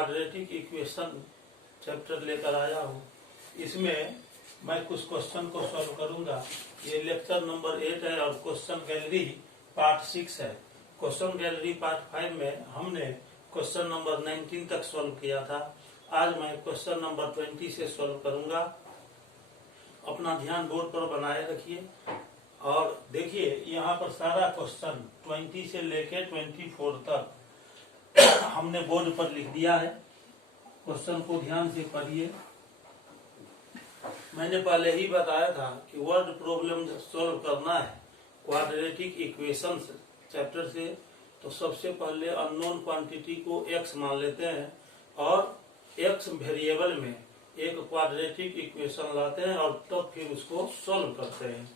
Quadratic equation chapter लेकर आया हूँ। इसमें मैं कुछ क्वेश्चन को सॉल्व करूंगा। ये लेक्चर नंबर 8 है और क्वेश्चन गैलरी पार्ट 6 है। क्वेश्चन गैलरी पार्ट 5 में हमने क्वेश्चन नंबर 19 तक सॉल्व किया था। आज मैं क्वेश्चन नंबर 20 से सॉल्व करूंगा। अपना ध्यान बोर्ड पर बनाए रखिए और देखिए यहाँ पर सारा क्वेश्चन 20 से लेके 24 तक हमने बोर्ड पर लिख दिया है। क्वेश्चन को ध्यान से पढ़िए। मैंने पहले ही बताया था कि वर्ड प्रॉब्लम सॉल्व करना है क्वाड्रेटिक इक्वेशन चैप्टर से, तो सबसे पहले अननोन क्वांटिटी को x मान लेते हैं और x वेरिएबल में एक क्वाड्रेटिक इक्वेशन लाते हैं और तब फिर उसको सॉल्व करते हैं।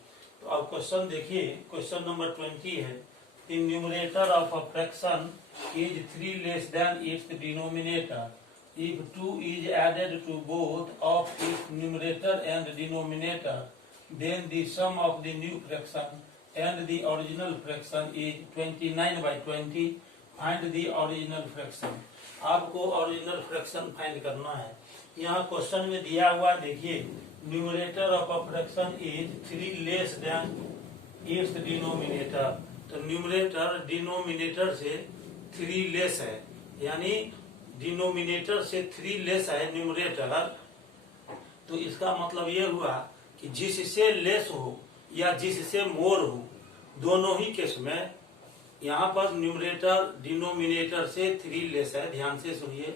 तो अब क्वेश्चन देखिए, क्वेश्चन नंबर 20 है। The numerator of a fraction is 3 less than it's denominator if 2 is added to both of its numerator and denominator, then the sum of the new fraction and the original fraction is 29 by 20. Find the original fraction. आपको original fraction find करना है। यहाँ question में दिया हुआ देखिए, numerator of a fraction is 3 less than its denominator। तो numerator denominator से 3 less है, यानी डिनोमिनेटर से 3 लेस है न्यूमरेटर। तो इसका मतलब ये हुआ कि जिससे लेस हो या जिससे मोर हो, दोनों ही केस में यहाँ पर न्यूमरेटर डिनोमिनेटर से 3 लेस है। ध्यान से सुनिए।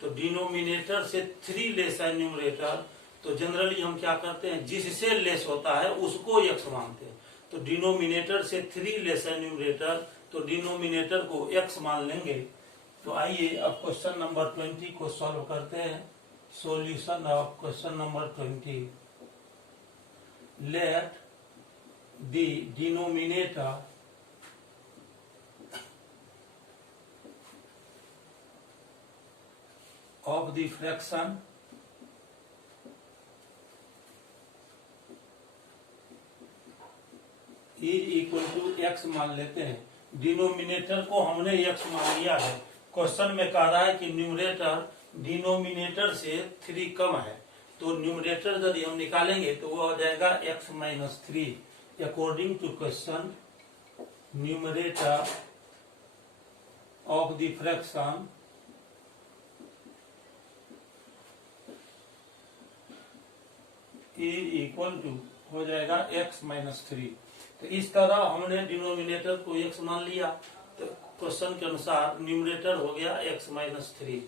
तो डिनोमिनेटर से 3 लेस है न्यूमरेटर, तो जनरली हम क्या करते हैं, जिससे लेस होता है उसको x मानते हैं। तो डिनोमिनेटर से 3 लेस है न्यूमरेटर, तो डिनोमिनेटर को x मान लेंगे। तो आइए अब क्वेश्चन नंबर 20 को सॉल्व करते हैं। Solution of question number 20। Let the denominator of the fraction is equal to x मान लेते हैं। डिनोमिनेटर को हमने x मान लिया है। क्वेश्चन में कह रहा है कि न्यूमरेटर डिनोमिनेटर से 3 कम है, तो न्यूमरेटर यदि हम निकालेंगे तो वो हो जाएगा x minus 3। According to question, numerator of the fraction is equal to हो जाएगा x माइनस 3। तो इस तरह हमने डिनोमिनेटर को x मान लिया, तो क्वेश्चन के अनुसार न्यूमरेटर हो गया x माइनस 3।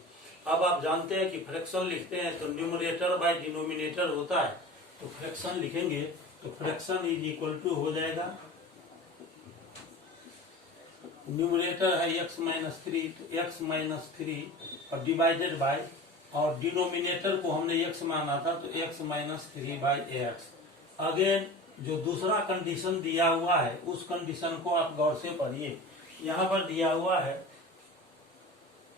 अब आप जानते हैं कि फ्रैक्शन लिखते हैं तो न्यूमरेटर बाय डिनोमिनेटर होता है, तो फ्रैक्शन लिखेंगे तो फ्रैक्शन इज इक्वल टू हो जाएगा, न्यूमरेटर है x माइनस 3, तो x माइनस 3 और डिवाइडेड बाय, और डिनोमिनेटर को हमने x माना था तो x minus 3 by x. Again जो दूसरा कंडीशन दिया हुआ है उस कंडीशन को आप गौर से पढ़िए। यहाँ पर दिया हुआ है,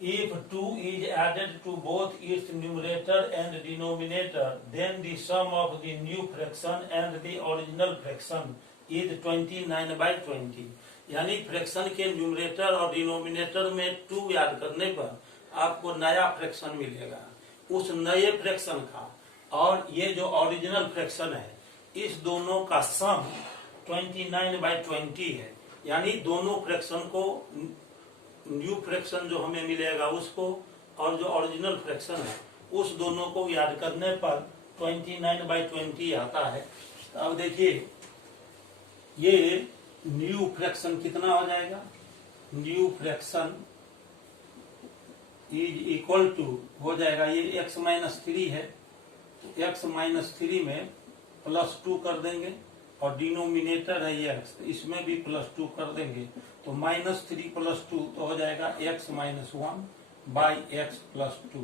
if 2 is added to both its numerator and denominator, then the sum of the new fraction and the original fraction is 29 by 20। यानी फ्रैक्शन के न्यूमरेटर और डिनोमिनेटर में 2 ऐड करने पर आपको नया फ्रैक्शन मिलेगा। उस नए फ्रैक्शन का और ये जो ओरिजिनल फ्रैक्शन है, इस दोनों का सम 29 by 20 है। यानी दोनों फ्रैक्शन को, न्यू फ्रैक्शन जो हमें मिलेगा उसको और जो ओरिजिनल फ्रैक्शन है उस दोनों को याद करने पर 29 by 20 आता है। अब देखिए ये न्यू फ्रैक्शन कितना हो जाएगा, new fraction is equal to हो जाएगा, ये x माइनस 3 है, तो x माइनस 3 में +2 कर देंगे और डिनोमिनेटर है ये x, तो इसमें भी +2 कर देंगे, तो -3 + 2 तो हो जाएगा x माइनस 1 बाई x + 2।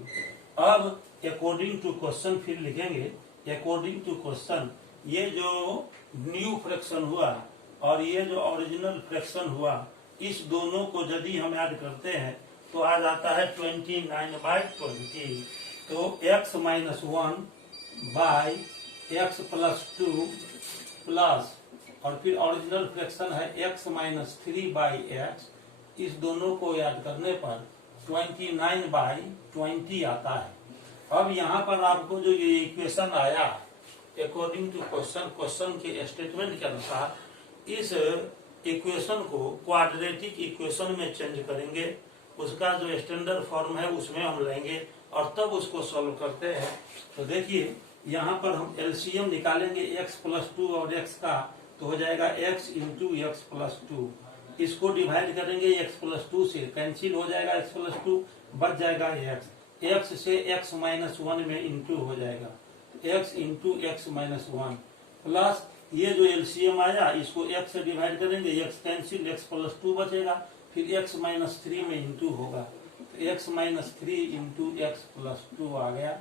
अब अकॉर्डिंग टू क्वेश्चन फिर लिखेंगे, अकॉर्डिंग टू क्वेश्चन ये जो न्यू फ्रैक्शन हुआ और ये जो ओरिजिनल फ्रैक्शन हुआ, इस दोनों को यदि हम ऐड करते हैं तो आ जाता है 29 by 20। तो x minus 1 by x + 2 plus और फिर ओरिजिनल फ्रैक्शन है x माइनस 3 बाई एक्स, इस दोनों को याद करने पर 29/20 आता है। अब यहाँ पर आपको जो ये इक्वेशन आया अकॉर्डिंग टू क्वेश्चन के स्टेटमेंट के अनुसार इस इक्वेशन को क्वाड्रेटिक इक्वेशन में चेंज करेंगे, उसका जो स्टैंडर्ड फॉर्म है उसमें हम लेंगे और तब उसको सॉल्व करते हैं। तो देखिए यहाँ पर हम एलसीएम निकालेंगे x + 2 और x का, तो हो जाएगा x × x + 2। इसको डिवाइड करेंगे x + 2 से, कैंसिल हो जाएगा x + 2, बच जाएगा x से x - 1 में इंटू हो जाएगा, x × x - 1 प्लस ये जो एलसीएम आया इसको x से डिवाइड करेंगे, x कैंसिल, x + 2 बचेगा, फिर x - 3 में इंटू होगा, तो x - 3 × x + 2 आ गया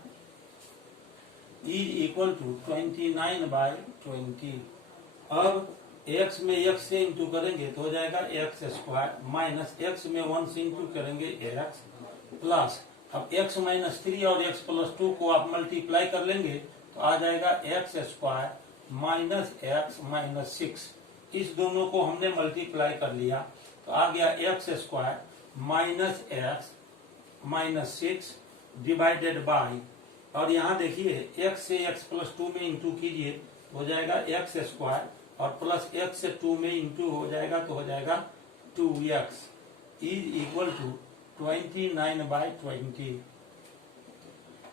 इज इक्वल टू 29/20। अब x में x से इंटू करेंगे तो हो जाएगा x² माइनस x में 1 से इंटू करेंगे x प्लस, अब x - 3 और x + 2 को आप मल्टीप्लाई कर लेंगे तो आ जाएगा x² माइनस x - 6। इस दोनों को हमने मल्टीप्लाई कर लिया तो आ गया x² minus x - 6 divided by, और यहाँ देखिए x से x + 2 में इंटू कीजिए हो जाएगा x² और प्लस x से 2 में इंटू हो जाएगा तो हो जाएगा 2x इज इक्वल टू 29/20।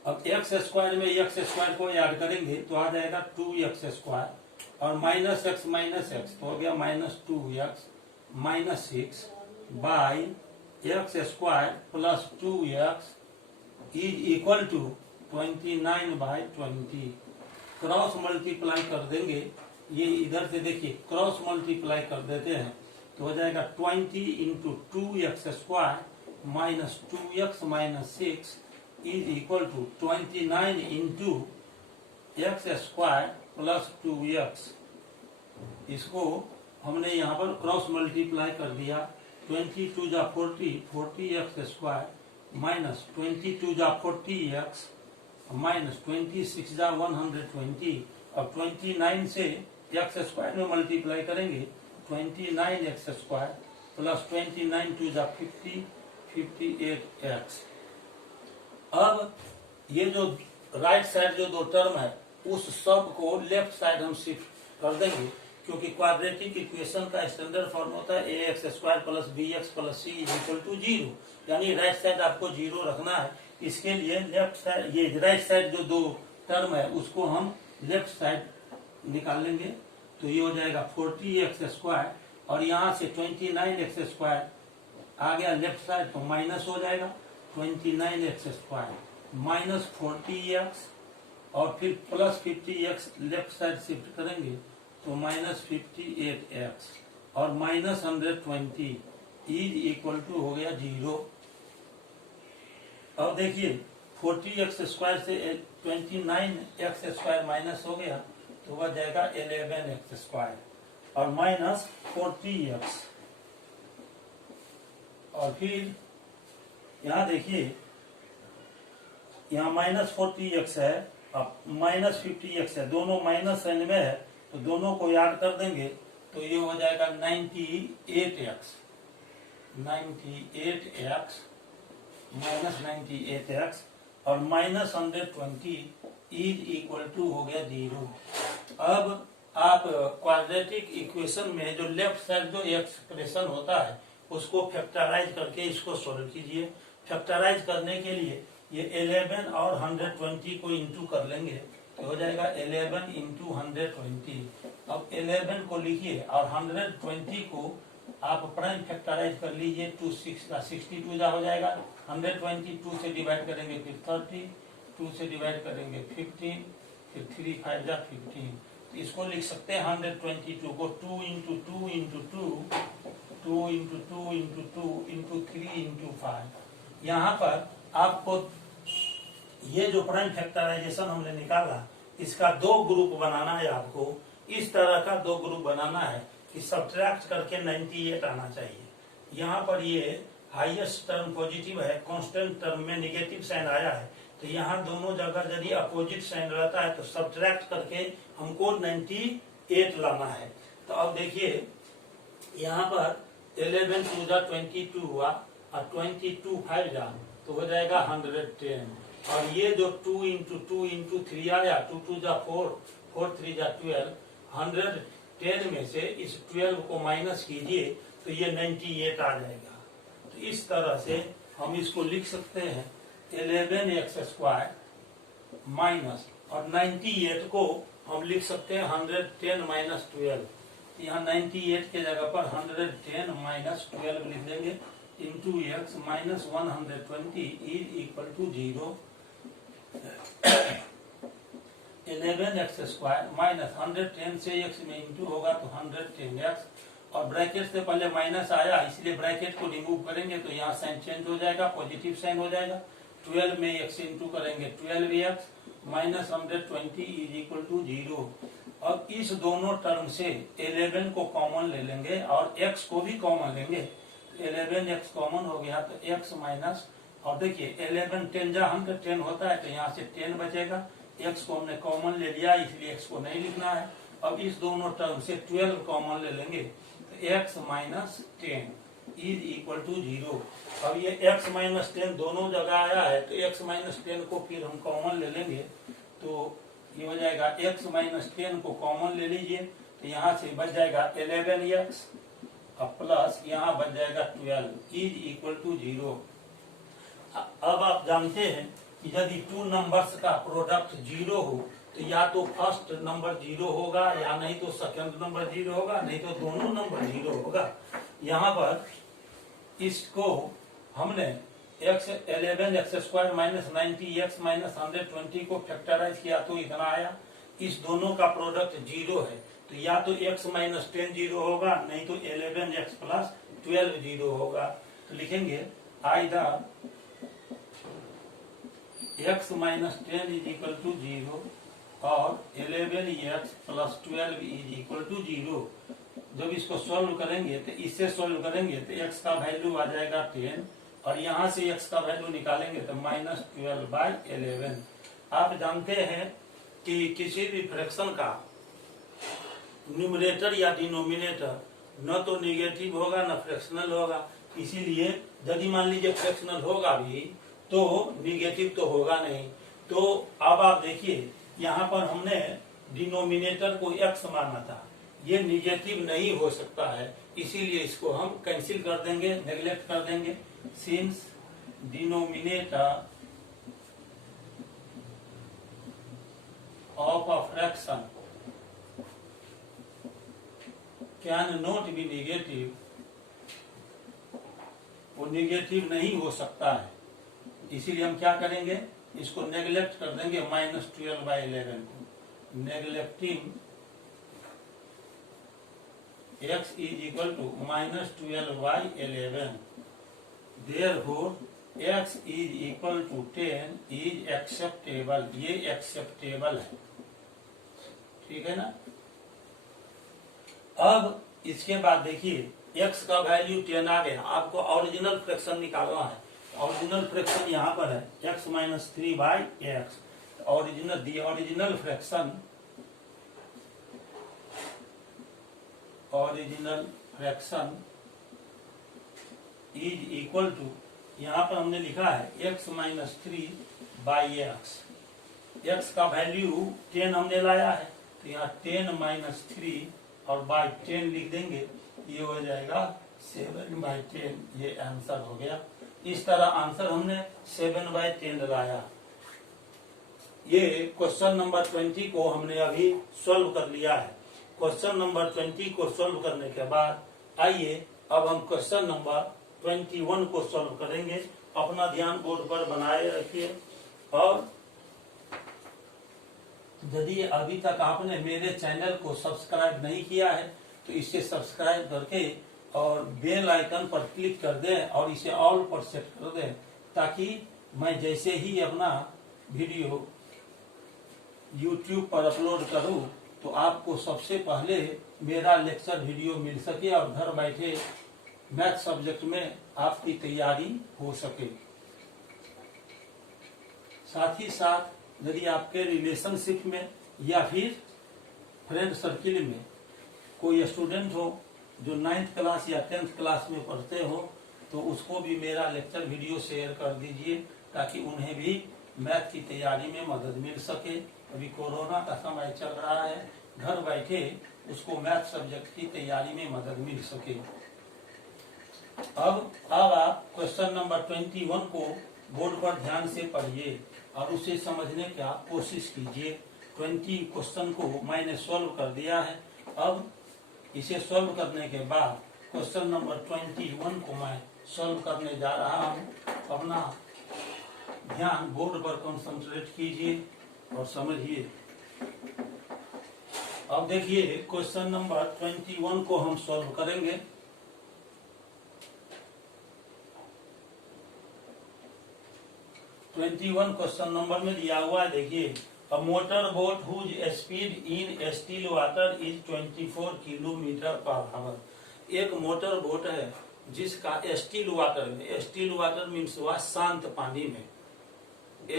अब x² में x² को ऐड करेंगे तो आ जाएगा 2x² और माइनस x तो हो गया -2x - 6 by x² plus 2x is equal to 29/20। Cross multiply कर देंगे, ये इधर से देखिए क्रॉस मल्टीप्लाई कर देते हैं तो हो जाएगा 20 × 2x² minus 2x - 6 is equal to 29 × x² plus 2x। इसको हमने यहाँ पर क्रॉस मल्टीप्लाई कर दिया, 22 × 40 40x² माइनस 22 × 40x माइनस 26 × 120। अब 29 से x² में मल्टीप्लाई करेंगे 29x² प्लस 29 × 2 = 50 58x। अब ये जो राइट साइड जो दो टर्म है उस सब को लेफ्ट साइड हम शिफ्ट कर देंगे, क्योंकि क्वाड्रेटिक इक्वेशन का स्टैंडर्ड फॉर्म होता है ax² + bx + c = 0, यानी राइट साइड आपको 0 रखना है। इसके लिए लेफ्ट साइड, ये राइट साइड जो दो टर्म है उसको हम लेफ्ट साइड निकाल लेंगे, तो ये हो जाएगा 40x² और यहाँ से 29x² आ गया लेफ्ट साइड तो माइनस हो जाएगा 29x² माइनस 40x और फिर plus 50x left side shift करेंगे तो माइनस 58x और माइनस 120 इज इक्वल टू हो गया 0। अब देखिए 40x² से 29x² माइनस हो गया तो वह जाएगा 11x² और माइनस 40x, और फिर यहाँ देखिए यहाँ माइनस 40x है, अब माइनस 50x है, दोनों माइनस साइन में है तो दोनों को याद कर देंगे तो ये हो जाएगा 98x माइनस 98x और माइनस 120 इज इक्वल टू हो गया 0। अब आप क्वाड्रेटिक इक्वेशन में जो लेफ्ट साइड जो एक्सप्रेशन होता है उसको फैक्टराइज करके इसको सॉल्व कीजिए। फैक्टराइज करने के लिए ये 11 और 120 को इंटू कर लेंगे तो हो जाएगा 11 × 120। अब 11 को लिखिए और 120 को आप प्राइम फैक्टराइज कर लीजिए, 2 6 का 62 हो जाएगा, 122 से डिवाइड करेंगे फिर 30, 2 से डिवाइड करेंगे 15, फिर 3 5 जा 15। तो इसको लिख सकते हैं 122 को 2 × 2 × 2 2 × 2 × 2 × 3 × 5। यहाँ पर आपको ये जो प्राइम फैक्टराइजेशन हमने निकाला इसका दो ग्रुप बनाना है। आपको इस तरह का दो ग्रुप बनाना है कि सब्ट्रैक्ट करके 98 आना चाहिए। यहाँ पर ये हाईएस्ट टर्म पॉजिटिव है, कांस्टेंट टर्म में नेगेटिव साइन आया है, तो यहाँ दोनों जगह यदि अपोजिट साइन रहता है तो सब्ट्रैक्ट करके हमको 98 लाना है। तो अब देखिए यहाँ पर 11 × 2 = 22 हुआ और 22 5 जा तो हो जाएगा 110। और ये जो 2 इंटू 2 इंटू 3 आया, 2 2 जा 4, 4 3 जा 12, 110 में से इस 12 को माइनस कीजिए तो ये 98 आ जाएगा। तो इस तरह से हम इसको लिख सकते हैं 11x² माइनस, और 98 को हम लिख सकते हैं 110 माइनस 12। यहाँ 98 के जगह पर 110 माइनस 12 लिख देंगे into x minus 120 is equal to 0। 11x² minus 110 से x में इंटू होगा तो 110x, और ब्रैकेट से पहले माइनस आया इसलिए ब्रैकेट को रिमूव करेंगे तो यहाँ साइन चेंज हो जाएगा, पॉजिटिव साइन हो जाएगा। 12 में x इंटू करेंगे 12x minus 120 is equal to 0। अब इस दोनों टर्म से 11 को कॉमन ले लेंगे और x को भी कॉमन लेंगे। 11x कॉमन हो गया तो x माइनस, और देखिए 11 10 जा 110 होता है तो यहाँ से 10 बचेगा। x को हमने कॉमन ले लिया इसलिए x को नहीं लिखना है। अब इस दोनों टर्म से 12 कॉमन ले लेंगे तो x minus 10 is equal to 0। अब ये x माइनस 10 दोनों जगह आया है तो x माइनस 10 को फिर हम कॉमन ले लेंगे तो ये हो जाएगा x माइनस 10 को कॉमन ले लीजिए तो यहाँ से बच जाएगा 11x और प्लस यहाँ बच जाएगा 12 इज इक्वल टू 0। अब आप जानते हैं कि यदि 2 नंबर्स का प्रोडक्ट 0 हो तो या तो फर्स्ट नंबर 0 होगा या नहीं तो सेकंड नंबर 0 होगा, नहीं तो दोनों नंबर 0 होगा। यहाँ पर इसको हमने 11x² माइनस 90x माइनस 120 को फैक्टराइज किया तो इतना आया। इस दोनों का प्रोडक्ट 0 है तो या तो x माइनस 10 0 होगा, नहीं तो 11x प्लस 12 0 होगा। तो लिखेंगे either x minus 10 is equal to 0 और 11x plus 12 is equal to 0। जब इसको सॉल्व करेंगे तो इससे सॉल्व करेंगे तो x का वैल्यू आ जाएगा 10 और यहाँ से x का वैल्यू निकालेंगे तो माइनस 12/11। आप जानते हैं कि किसी भी फ्रैक्शन का न्यूमरेटर या डिनोमिनेटर न तो निगेटिव होगा न फ्रैक्शनल होगा, इसीलिए यदि मान लीजिए फ्रैक्शनल होगा भी तो निगेटिव तो होगा नहीं। तो अब आप देखिए यहाँ पर हमने डिनोमिनेटर को x माना था, ये निगेटिव नहीं हो सकता है, इसीलिए इसको हम कैंसिल कर देंगे, नेग्लेक्ट कर देंगे। Since denominator of a fraction can not be negative, वो निगेटिव नहीं हो सकता है, इसीलिए हम क्या करेंगे इसको नेग्लेक्ट कर देंगे माइनस 12/11 को। Neglecting x is equal to minus 12/11, therefore x is equal to 10 is acceptable, ये एक्सेप्टेबल है, ठीक है ना। अब इसके बाद देखिए x का वैल्यू 10 आ गया, आपको ओरिजिनल फ्रैक्शन निकालना है। ओरिजिनल फ्रैक्शन यहाँ पर है x minus 3/x, original fraction is equal to, यहाँ पर हमने लिखा है x माइनस 3/x, x का वैल्यू 10 हमने लाया है तो यहाँ 10 माइनस 3 और बाई 10 लिख देंगे, ये हो जाएगा 7/10, ये आंसर हो गया। इस तरह आंसर हमने 7/10 लाया। ये क्वेश्चन नंबर 20 को हमने अभी सॉल्व कर लिया है। क्वेश्चन नंबर 20 को सॉल्व करने के बाद आइए अब हम क्वेश्चन नंबर 21 को सॉल्व करेंगे। अपना ध्यान बोर्ड पर बनाए रखिए, और यदि अभी तक आपने मेरे चैनल को सब्सक्राइब नहीं किया है तो इसे सब्सक्राइब करके और बेल आइकन पर क्लिक कर दें और इसे ऑल पर सेट कर दें, ताकि मैं जैसे ही अपना वीडियो YouTube पर अपलोड करूं तो आपको सबसे पहले मेरा लेक्चर वीडियो मिल सके और घर बैठे मैथ सब्जेक्ट में आपकी तैयारी हो सके। साथ ही साथ यदि आपके रिलेशनशिप में या फिर फ्रेंड सर्किल में कोई स्टूडेंट हो जो 9th क्लास या 10th क्लास में पढ़ते हो तो उसको भी मेरा लेक्चर वीडियो शेयर कर दीजिए ताकि उन्हें भी मैथ की तैयारी में मदद मिल सके। अभी कोरोना का समय चल रहा है, घर बैठे उसको मैथ सब्जेक्ट की तैयारी में मदद मिल सके। अब आप क्वेश्चन नंबर 21 को बोर्ड पर ध्यान से पढ़िए और उसे समझने का कोशिश कीजिए। 20 क्वेश्चन को मैंने सॉल्व कर दिया है। अब इसे सॉल्व करने के बाद क्वेश्चन नंबर 21 को मैं सॉल्व करने जा रहा हूँ। अपना ध्यान बोर्ड पर कंसंट्रेट कीजिए और समझिए। अब देखिए क्वेश्चन नंबर 21 को हम सॉल्व करेंगे। क्वेश्चन नंबर में दिया हुआ है, देखिए a motor boat whose speed in still water is 24 kilometre per hour. एक मोटर बोट है जिसका स्टिल वाटर में, स्टिल वाटर मीन्स हुआ शांत पानी में,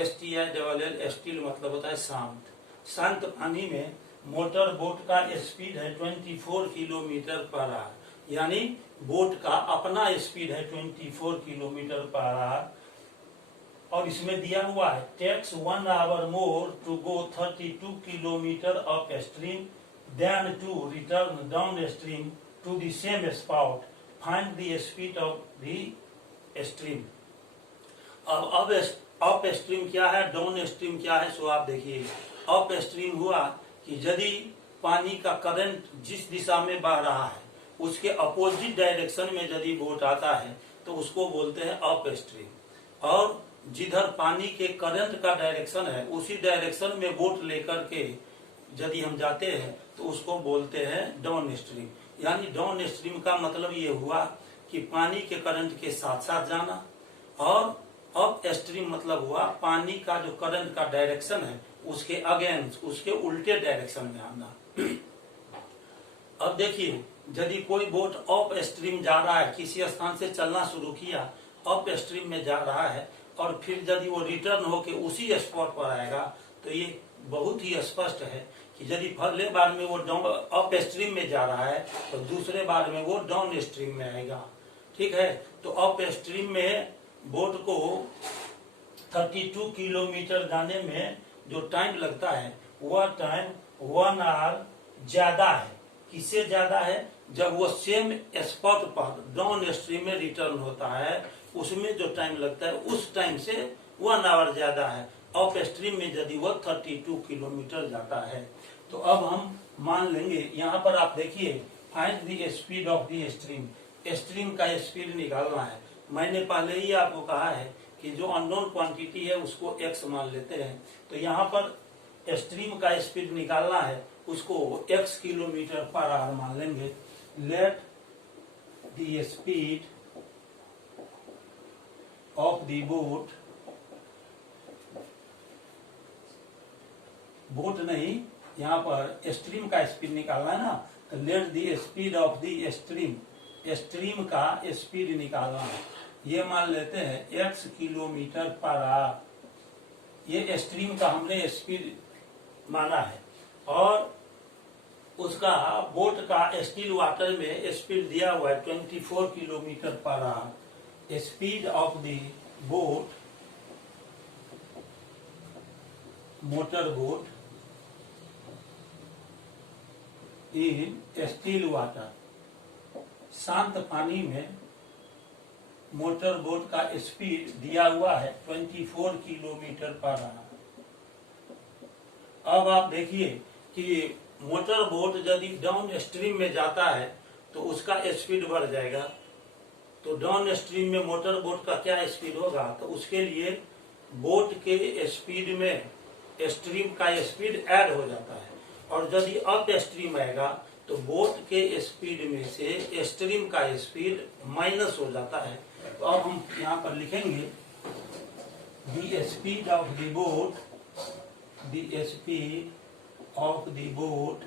STILL स्टिल मतलब होता है शांत, शांत पानी में मोटर बोट का स्पीड है 24 किलोमीटर पर आवर। यानी बोट का अपना स्पीड है 24 किलोमीटर पर आवर। और इसमें दिया हुआ है takes 1 hour more to go 32 kilometre upstream then to return downstream to the same spot, find the speed of the stream. अब अप स्ट्रीम क्या है, डाउन स्ट्रीम क्या है, सो आप देखिए। अप स्ट्रीम हुआ कि यदि पानी का करंट जिस दिशा में बह रहा है उसके अपोजिट डायरेक्शन में यदि बोट आता है तो उसको बोलते हैं अप स्ट्रीम। और जिधर पानी के करंट का डायरेक्शन है उसी डायरेक्शन में बोट लेकर के यदि हम जाते हैं तो उसको बोलते हैं डाउन स्ट्रीम। यानी डाउन स्ट्रीम का मतलब ये हुआ कि पानी के करंट के साथ साथ जाना, और अप स्ट्रीम मतलब हुआ पानी का जो करंट का डायरेक्शन है उसके अगेंस्ट, उसके उल्टे डायरेक्शन में आना। अब देखिए यदि कोई बोट अप स्ट्रीम जा रहा है, किसी स्थान से चलना शुरू किया, अप स्ट्रीम में जा रहा है और फिर यदि वो रिटर्न होके उसी स्पॉट पर आएगा तो ये बहुत ही स्पष्ट है कि यदि पहले बार में वो अप स्ट्रीम में जा रहा है तो दूसरे बार में वो डाउन स्ट्रीम में आएगा। ठीक है, तो अप स्ट्रीम में बोट को 32 किलोमीटर जाने में जो टाइम लगता है वह टाइम 1 आवर ज्यादा है। किससे ज्यादा है, जब वो सेम स्पॉट पर डाउन स्ट्रीम में रिटर्न होता है उसमें जो टाइम लगता है उस टाइम से 1 आवर ज्यादा है। अप स्ट्रीम में यदि वो 32 किलोमीटर जाता है तो अब हम मान लेंगे, यहाँ पर आप देखिए find the speed of the stream. Stream का स्पीड निकालना है। मैंने पहले ही आपको कहा है कि जो अननोन क्वांटिटी है उसको x मान लेते हैं। तो यहाँ पर स्ट्रीम का स्पीड निकालना है, उसको x किलोमीटर पर आवर मान लेंगे। Let the speed of the boat, boat नहीं, यहाँ पर स्ट्रीम का स्पीड निकालना है ना, तो let the speed of the stream, stream का स्पीड निकालना है। ये मान लेते हैं x किलोमीटर पर आवर। ये स्ट्रीम का हमने स्पीड माना है और उसका बोट का स्टिल वाटर में स्पीड दिया हुआ है 24 kilometre per our. Speed of the boat, motor boat in still water, शांत पानी में मोटर बोट का स्पीड दिया हुआ है 24 किलोमीटर पर आवर। अब आप देखिए कि मोटर बोट यदि डाउन स्ट्रीम में जाता है तो उसका स्पीड बढ़ जाएगा। तो डाउन स्ट्रीम में मोटर बोट का क्या स्पीड होगा, तो उसके लिए बोट के स्पीड में स्ट्रीम का स्पीड ऐड हो जाता है। और यदि अप स्ट्रीम आएगा तो बोट के स्पीड में से स्ट्रीम का स्पीड माइनस हो जाता है। तो अब हम यहाँ पर लिखेंगे the speed of the boat, the speed of the boat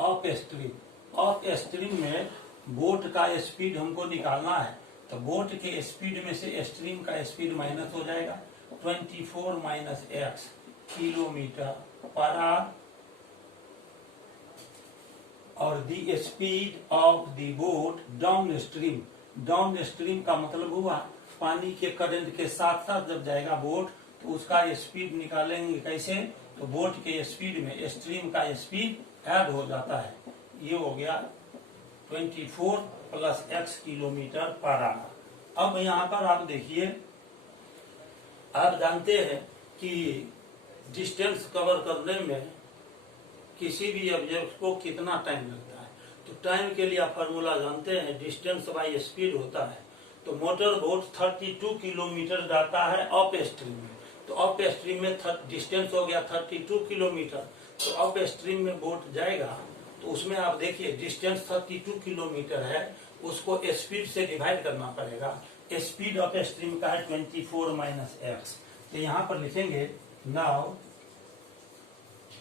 up stream. Up stream में बोट का स्पीड हमको निकालना है, तो बोट के स्पीड में से स्ट्रीम का स्पीड माइनस हो जाएगा। 24 minus x kilometre per hour, और the speed of the boat downstream, downstream का मतलब हुआ पानी के करंट के साथ साथ जब जाएगा बोट तो उसका स्पीड निकालेंगे कैसे, तो बोट के स्पीड में स्ट्रीम का स्पीड ऐड हो जाता है। ये हो गया 24 plus x kilometre per our. अब यहाँ पर आप देखिए, आप जानते हैं कि डिस्टेंस कवर करने में किसी भी ऑब्जेक्ट को कितना टाइम लगता है, तो टाइम के लिए आप फार्मूला जानते हैं, डिस्टेंस बाय स्पीड होता है। तो मोटर बोट 32 किलोमीटर जाता है अप स्ट्रीम में, तो अप स्ट्रीम में डिस्टेंस हो गया 32 किलोमीटर। तो अप स्ट्रीम में बोट जाएगा तो उसमें आप देखिए डिस्टेंस 32 किलोमीटर है, उसको स्पीड से डिवाइड करना पड़ेगा। स्पीड अप स्ट्रीम का है 24 माइनस एक्स। तो यहाँ पर लिखेंगे नाउ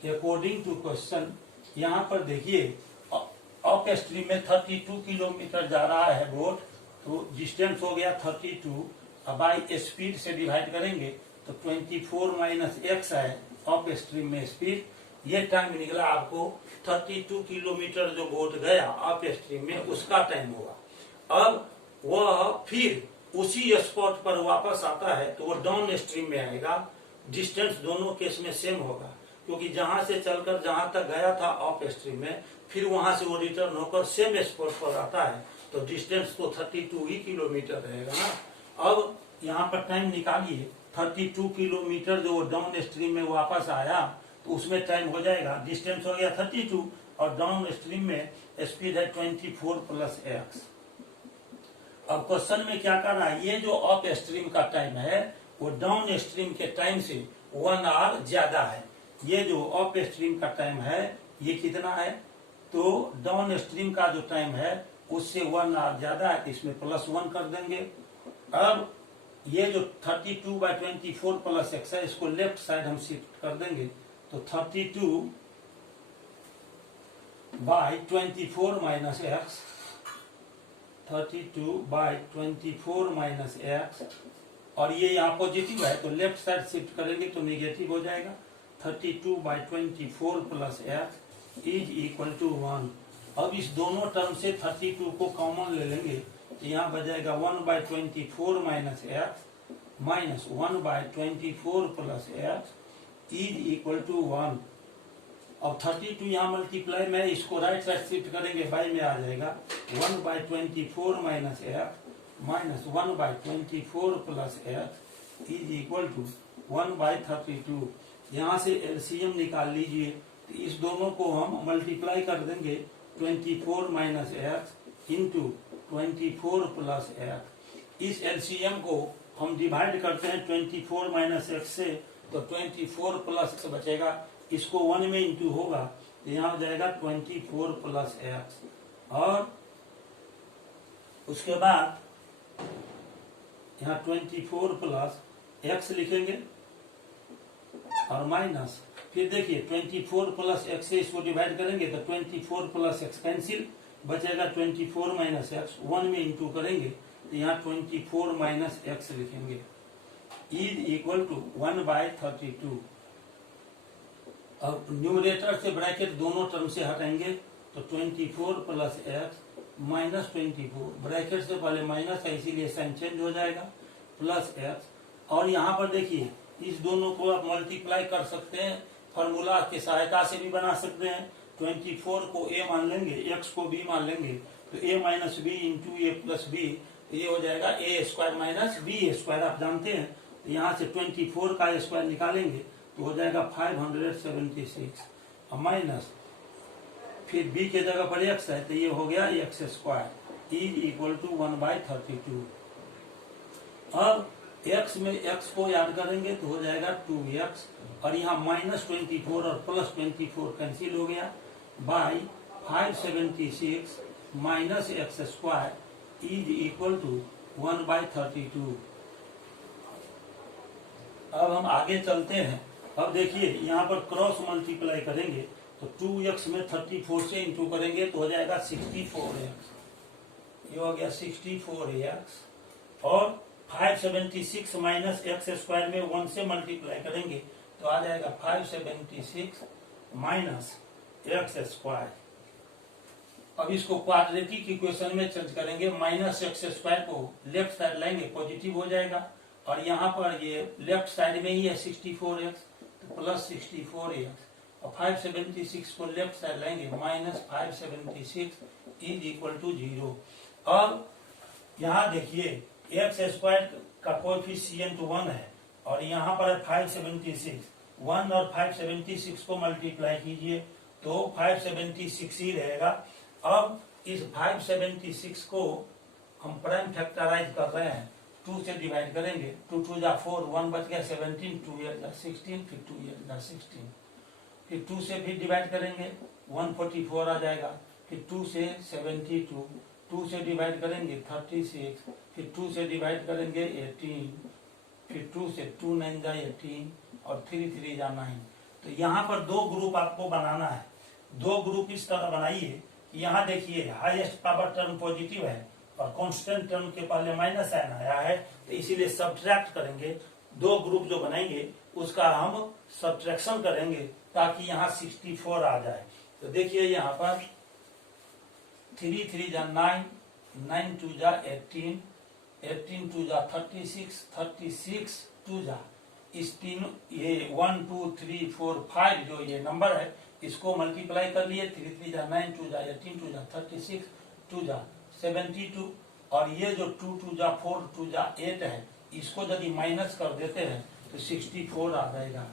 अकॉर्डिंग टू क्वेश्चन, यहाँ पर देखिए अप स्ट्रीम में 32 किलोमीटर जा रहा है बोट, तो डिस्टेंस हो गया 32, अब बाई स्पीड से डिवाइड करेंगे तो 24 माइनस एक्स है अप स्ट्रीम में स्पीड। ये टाइम निकला आपको 32 किलोमीटर जो बोट गया अप स्ट्रीम में उसका टाइम होगा। अब वह फिर उसी स्पॉट पर वापस आता है तो वो डाउन स्ट्रीम में आएगा। डिस्टेंस दोनों केस में सेम होगा, क्योंकि जहां से चलकर जहां तक गया था अप स्ट्रीम में, फिर वहां से वो रिटर्न होकर सेम स्पॉट पर आता है, तो डिस्टेंस तो 32 ही किलोमीटर रहेगा ना। अब यहाँ पर टाइम निकालिए, 32 किलोमीटर जो डाउन स्ट्रीम में वापस आया तो उसमें टाइम हो जाएगा, डिस्टेंस हो गया 32 और डाउन स्ट्रीम में स्पीड है 24 प्लस एक्स। अब क्वेश्चन में क्या करना है, ये जो अप स्ट्रीम का टाइम है वो डाउन स्ट्रीम के टाइम से 1 आवर ज्यादा है। ये जो अप स्ट्रीम का टाइम है ये कितना है, तो डाउन स्ट्रीम का जो टाइम है उससे 1 आवर ज्यादा है, तो इसमें +1 कर देंगे। अब ये जो 32 बाई 24 प्लस एक्स है, इसको लेफ्ट साइड हम शिफ्ट कर देंगे, तो 32 by 24 minus x, 32 by 24 minus x, और ये यहाँ पॉजिटिव है तो लेफ्ट साइड शिफ्ट करेंगे तो निगेटिव हो जाएगा। 32 by 24 plus x is equal to 1। अब इस दोनों टर्म से 32 को कॉमन ले लेंगे तो यहाँ बजाएगा 1 by 24 minus x minus 1 by 24 plus x is equal to 1। अब 32 यहाँ मल्टीप्लाई में, इसको राइट साइड शिफ्ट करेंगे, बाई में आ जाएगा 1 by 24 minus x minus 1 by 24 plus x is equal to 1 by 32। यहाँ से एलसीएम निकाल लीजिए, तो इस दोनों को हम मल्टीप्लाई कर देंगे 24 minus x into 24 plus x. इस एलसीएम को हम डिवाइड करते हैं 24 माइनस एक्स से, तो 24 प्लस एक्स बचेगा, इसको 1 में इंटू होगा तो यहाँ हो जाएगा 24 प्लस एक्स, और उसके बाद यहाँ 24 प्लस एक्स लिखेंगे और माइनस, फिर देखिए 24 प्लस एक्स से इसको डिवाइड करेंगे तो 24 प्लस एक्स कैंसिल, बचेगा 24 माइनस एक्स, 1 में इंटू करेंगे तो यहाँ 24 माइनस एक्स लिखेंगे इज इक्वल टू 1 बाई 32। अब न्यूमरेटर से ब्रैकेट दोनों टर्म से हटाएंगे तो 24 प्लस एक्स माइनस 24, ब्रैकेट से पहले माइनस है इसीलिए साइन चेंज हो जाएगा, प्लस एक्स। और यहाँ पर देखिए इस दोनों को आप मल्टीप्लाई कर सकते हैं, फॉर्मूला की सहायता से भी बना सकते हैं। 24 को a मान लेंगे, x को b मान लेंगे, तो a minus B into A plus B, ये हो जाएगा a square minus B square, आप जानते हैं। तो यहाँ से 24 का स्क्वायर निकालेंगे तो हो जाएगा 576, और माइनस फिर b के जगह पर x है तो ये हो गया x square is equal to 1 by 32। अब x में x को याद करेंगे तो हो जाएगा 2x, और यहाँ माइनस 24 और प्लस 24 कैंसिल हो गया, by 576 minus x square is equal to 1 by 32। अब हम आगे चलते हैं। अब देखिए यहाँ पर क्रॉस मल्टीप्लाई करेंगे तो 2x में 34 से इंटू करेंगे तो हो जाएगा 64x, ये हो गया 64x, और 576 माइनस एक्स स्क्वायर में 1 से मल्टीप्लाई करेंगे तो आ जाएगा 576 माइनस एक्स स्क्वायर अब इसको क्वाड्रेटिक इक्वेशन में चेंज करेंगे, माइनस एक्स स्क्वायर को लेफ्ट साइड लाएंगे पॉजिटिव हो जाएगा, और यहाँ पर ये लेफ्ट साइड में ही है 64x, तो प्लस 64x, और 576 को लेफ्ट साइड लाएंगे माइनस 576 इज इक्वल टू 0। अब यहाँ देखिए एक्स स्क्वायर का कोएफिशिएंट 1 है, और यहाँ पर 576, 1 और 576 को मल्टीप्लाई कीजिए तो 576 ही रहेगा। अब इस 576 को हम प्राइम फैक्टराइज कर रहे हैं, 2 से डिवाइड करेंगे, 2 2 जा 4, 1 बच गया 17, 2 8 जा 16, फिर 2 8 जा 16, फिर 2 से फिर डिवाइड करेंगे 144 आ जाएगा, फिर 2 से 72, 2 से डिवाइड करेंगे 36, फिर 2 से डिवाइड करेंगे 18, फिर 2 से 2 9 जा 18, और 3 3 जा 9। तो यहाँ पर दो ग्रुप आपको बनाना है, दो ग्रुप इस तरह बनाइए। यहाँ देखिए हाईएस्ट पावर टर्म पॉजिटिव है और कांस्टेंट टर्म के पहले माइनस साइन आया है, तो इसीलिए सब्ट्रैक्ट करेंगे, दो ग्रुप जो बनाएंगे उसका हम सब्ट्रैक्शन करेंगे ताकि यहाँ 64 आ जाए। तो देखिए यहाँ पर 3 3 जा 9, 9 2 जा 18, 18 2 जा 36, 36 2 जा इस तीन ये 1 2 3 4 5 जो ये नंबर है इसको मल्टीप्लाई कर लिए, 3 3 जा 9, 2 जा 18, 2 जा 36, 2 जा 72, और ये जो 2 2 जा 4, 2 जा 8 है इसको यदि माइनस कर देते हैं तो 64 आ जाएगा।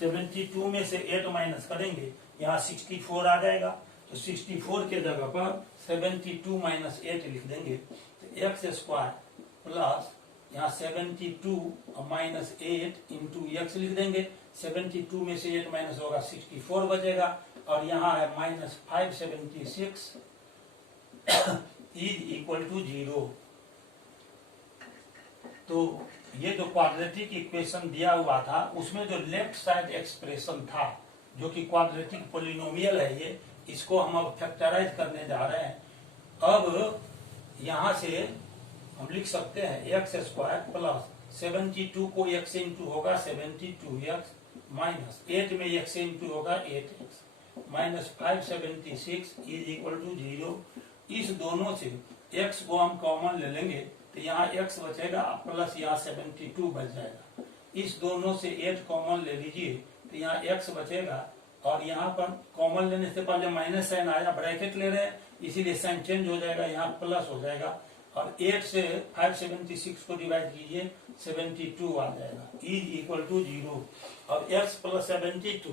72 में से 8 माइनस करेंगे, यहाँ 64 आ जाएगा, तो 64 के जगह पर 72 माइनस 8 लिख देंगे, तो एक्स स्क्वायर प्लस यहाँ 72 माइनस 8 इंटू एक्स लिख देंगे, 72 में से 8 माइनस होगा 64 बचेगा, और यहाँ है माइनस 576 इज इक्वल टू 0। तो ये जो क्वाड्रेटिक इक्वेशन दिया हुआ था उसमें जो लेफ्ट साइड एक्सप्रेशन था जो कि क्वाड्रेटिक पोलिनोमियल है, ये इसको हम अब फैक्टराइज करने जा रहे हैं। अब यहाँ से हम लिख सकते हैं एक्स स्क्वायर प्लस 72 को x से इंटू होगा 72x, माइनस 8 में x से इंटू होगा 8x, minus 576 is equal to 0। इस दोनों से x को हम कॉमन ले लेंगे तो यहाँ x बचेगा प्लस यहाँ 72 बच जाएगा। इस दोनों से 8 कॉमन ले लीजिए तो यहाँ x बचेगा, और यहाँ पर कॉमन लेने से पहले माइनस साइन आया, ब्रैकेट ले रहे हैं इसीलिए साइन चेंज हो जाएगा, यहाँ प्लस हो जाएगा, और 8 से 576 को डिवाइड कीजिए 72 आ जाएगा इज इक्वल टू 0। अब x प्लस 72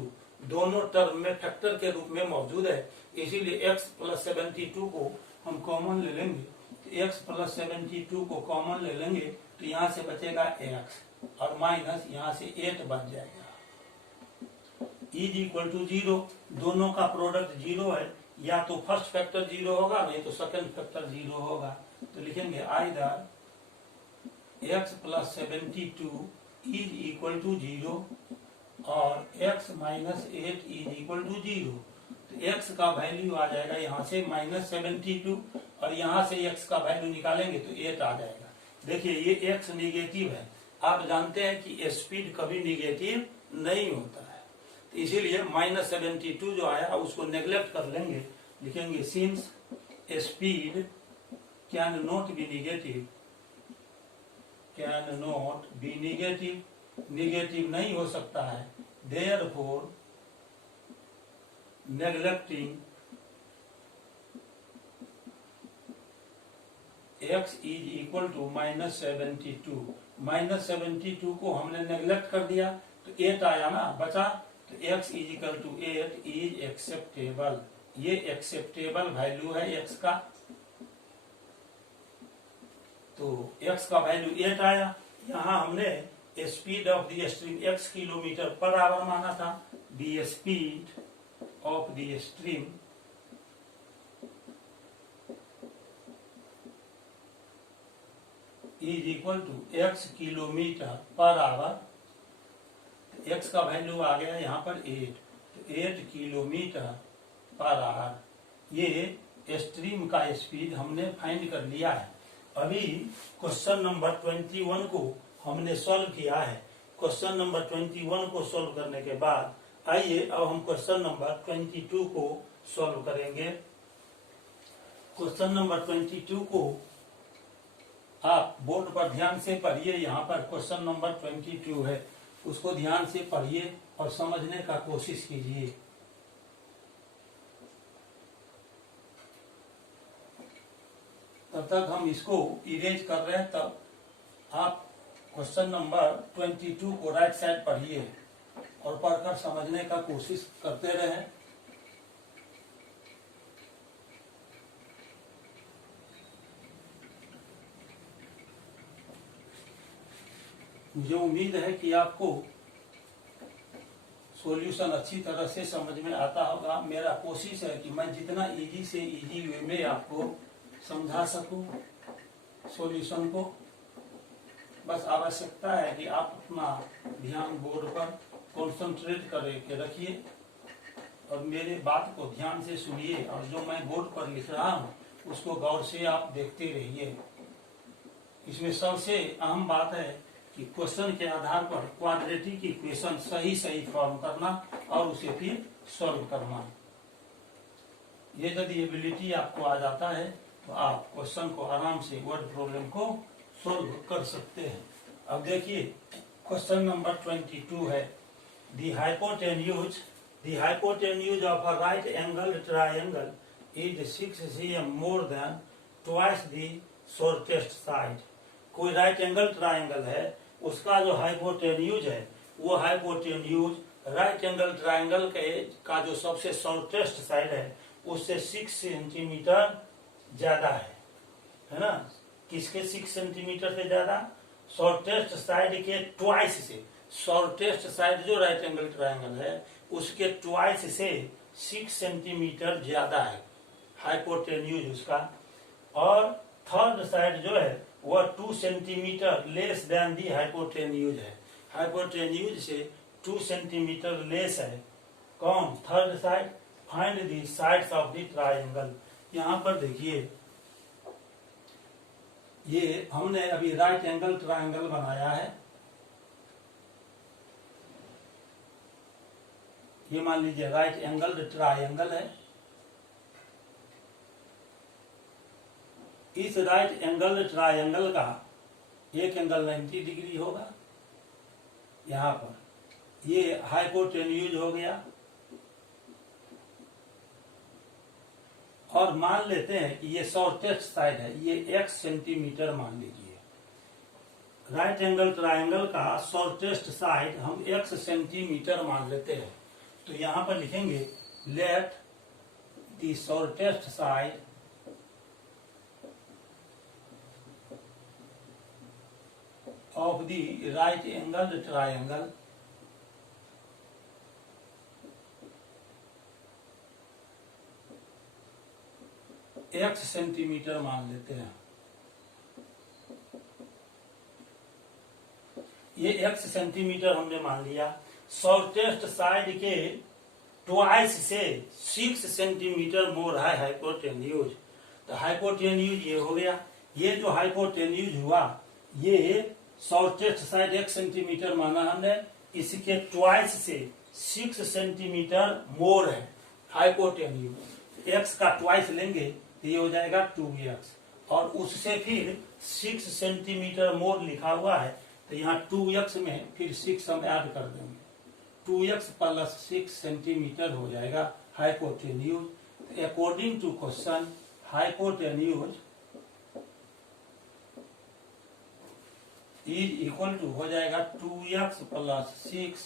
दोनों टर्म में फैक्टर के रूप में मौजूद है, इसीलिए x प्लस 72 को हम कॉमन ले लेंगे, तो x प्लस 72 को कॉमन ले लेंगे तो यहाँ से बचेगा x और माइनस यहाँ से 8 बच जाएगा इज इक्वल टू 0। दोनों का प्रोडक्ट 0 है, या तो फर्स्ट फैक्टर 0 होगा नहीं तो सेकंड फैक्टर 0 होगा, तो लिखेंगे either x plus 72 is equal to 0 और x minus 8 is equal to 0। तो x का वैल्यू आ जाएगा यहाँ से माइनस 72, और यहाँ से x का वैल्यू निकालेंगे तो 8 आ जाएगा। देखिए ये x निगेटिव है, आप जानते हैं कि स्पीड कभी निगेटिव नहीं होता है, तो इसीलिए माइनस 72 जो आया उसको नेग्लेक्ट कर लेंगे, लिखेंगे since speed can not be negative, can not be negative, negative नहीं हो सकता है, therefore neglecting x is equal to minus 72, minus 72 को हमने नेग्लेक्ट कर दिया तो 8 आया ना बचा, तो x is equal to 8 is acceptable, ये एक्सेप्टेबल वैल्यू है x का, तो x का वैल्यू 8 आया। यहाँ हमने speed of the stream x kilometre per hour माना था, the speed of the stream is equal to x kilometre per hour, x का वैल्यू आ गया यहाँ पर 8, तो 8 किलोमीटर पर आवर ये स्ट्रीम का स्पीड हमने फाइंड कर लिया है। अभी क्वेश्चन नंबर 21 को हमने सॉल्व किया है। क्वेश्चन नंबर 21 को सॉल्व करने के बाद आइए अब हम क्वेश्चन नंबर 22 को सॉल्व करेंगे। क्वेश्चन नंबर 22 को आप बोर्ड पर ध्यान से पढ़िए। यहाँ पर क्वेश्चन नंबर 22 है, उसको ध्यान से पढ़िए और समझने का कोशिश कीजिए। तब तक हम इसको इरेज कर रहे हैं, तब आप क्वेश्चन नंबर 22 को राइट साइड पढ़िए और पढ़कर समझने का कोशिश करते रहें। मुझे उम्मीद है कि आपको सॉल्यूशन अच्छी तरह से समझ में आता होगा। मेरा कोशिश है कि मैं जितना इजी से इजी वे में आपको समझा सकूं सॉल्यूशन को। बस आवश्यकता है कि आप अपना ध्यान बोर्ड पर कॉन्सेंट्रेट करके रखिए और मेरे बात को ध्यान से सुनिए, और जो मैं बोर्ड पर लिख रहा हूं उसको गौर से आप देखते रहिए। इसमें सबसे अहम बात है कि क्वेश्चन के आधार पर क्वाड्रेटिक इक्वेशन सही फॉर्म करना और उसे फिर सॉल्व करना। ये यदि एबिलिटी आपको आ जाता है तो आप क्वेश्चन को आराम से वर्ड प्रॉब्लम को सॉल्व कर सकते हैं। अब देखिए क्वेश्चन नंबर 22 है, the hypotenuse of a right angled triangle is 6 cm more than twice the shortest side। कोई राइट एंगल ट्रायंगल है, उसका जो हाइपोटेन्यूज है वो हाइपोटेन्यूज राइट एंगल ट्रायंगल का जो सबसे शॉर्टेस्ट साइड है उससे 6 सेंटीमीटर ज्यादा है ना। किसके 6 सेंटीमीटर से ज्यादा? शॉर्टेस्ट साइड के ट्वाइस से। शॉर्टेस्ट साइड जो राइट एंगल ट्रायंगल है उसके ट्वाइस से 6 सेंटीमीटर ज्यादा है हाइपोटेन्यूज उसका। और थर्ड साइड जो है वह 2 सेंटीमीटर लेस देन दी हाइपोटेन्यूज है। हाइपोटेन्यूज से 2 सेंटीमीटर लेस है कौन? Third side. Find the sides of the triangle. यहाँ पर देखिए, ये हमने अभी राइट एंगल ट्रायंगल बनाया है। ये मान लीजिए राइट एंगल ट्रायंगल है। इस राइट एंगल ट्रायंगल का एक एंगल 90 डिग्री होगा। यहाँ पर ये हाइपोटेन्यूज हो गया। और मान लेते हैं कि ये शॉर्टेस्ट साइड है, ये x सेंटीमीटर मान लीजिए। राइट एंगल ट्रायंगल का शॉर्टेस्ट साइड हम x सेंटीमीटर मान लेते हैं। तो यहाँ पर लिखेंगे let the shortest side of the right angled triangle x centimetre मान लेते हैं। ये x सेंटीमीटर हमने मान लिया। शॉर्टेस्ट साइड के ट्वाइस से 6 सेंटीमीटर मोर है हाइपोटेन्यूज। तो हाइपोटेन्यूज ये हो गया। ये जो हाइपोटेन्यूज हुआ ये शॉर्टेस्ट साइड 1 सेंटीमीटर माना हमने, इसके ट्वाइस से 6 सेंटीमीटर मोर है हाइपोटेन्यूज। x का ट्वाइस लेंगे तो ये हो जाएगा 2x, और उससे फिर 6 सेंटीमीटर मोर लिखा हुआ है तो यहाँ 2x में फिर 6 हम ऐड कर देंगे। 2x प्लस 6 सेंटीमीटर हो जाएगा hypotenuse. According to question hypotenuse is equal to हो जाएगा 2x plus 6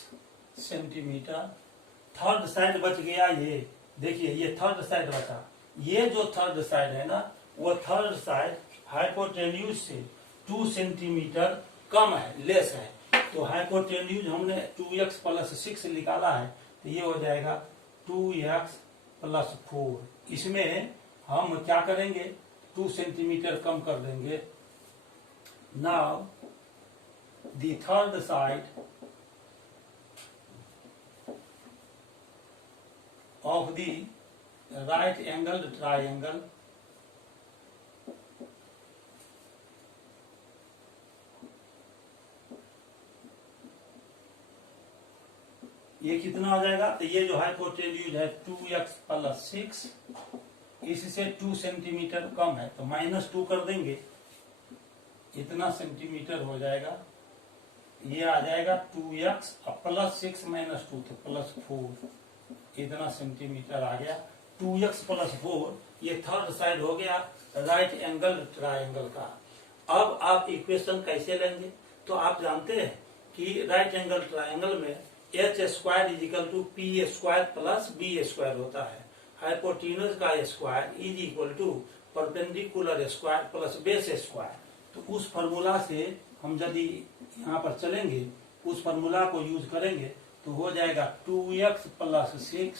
centimetre. Third side बच गया। ये देखिए ये थर्ड साइड बचा। ये जो थर्ड साइड है ना वो थर्ड साइड हाइपोटेन्यूज से 2 सेंटीमीटर कम है, लेस है। तो हाइपोटेन्यूज हमने 2x प्लस 6 निकाला है तो ये हो जाएगा 2x प्लस 4। इसमें हम क्या करेंगे? 2 सेंटीमीटर कम कर देंगे। Now the third side of the right angled triangle ये कितना हो जाएगा? तो ये जो हाइपोटेन्यूज है 2x प्लस 6 इससे 2 सेंटीमीटर कम है तो -2 कर देंगे, इतना सेंटीमीटर हो जाएगा। ये आ जाएगा 2x और +6 - 2 तो +4, इतना सेंटीमीटर आ गया। 2x + 4 ये थर्ड साइड हो गया राइट एंगल ट्रायंगल का। अब आप इक्वेशन कैसे लेंगे? तो आप जानते हैं कि राइट एंगल ट्रायंगल में h² = p² + b² होता है। हाइपोटेन्यूज का square = perpendicular square + base square. तो उस फॉर्मूला से हम यदि यहाँ पर चलेंगे, उस फॉर्मूला को यूज करेंगे तो हो जाएगा 2x + 6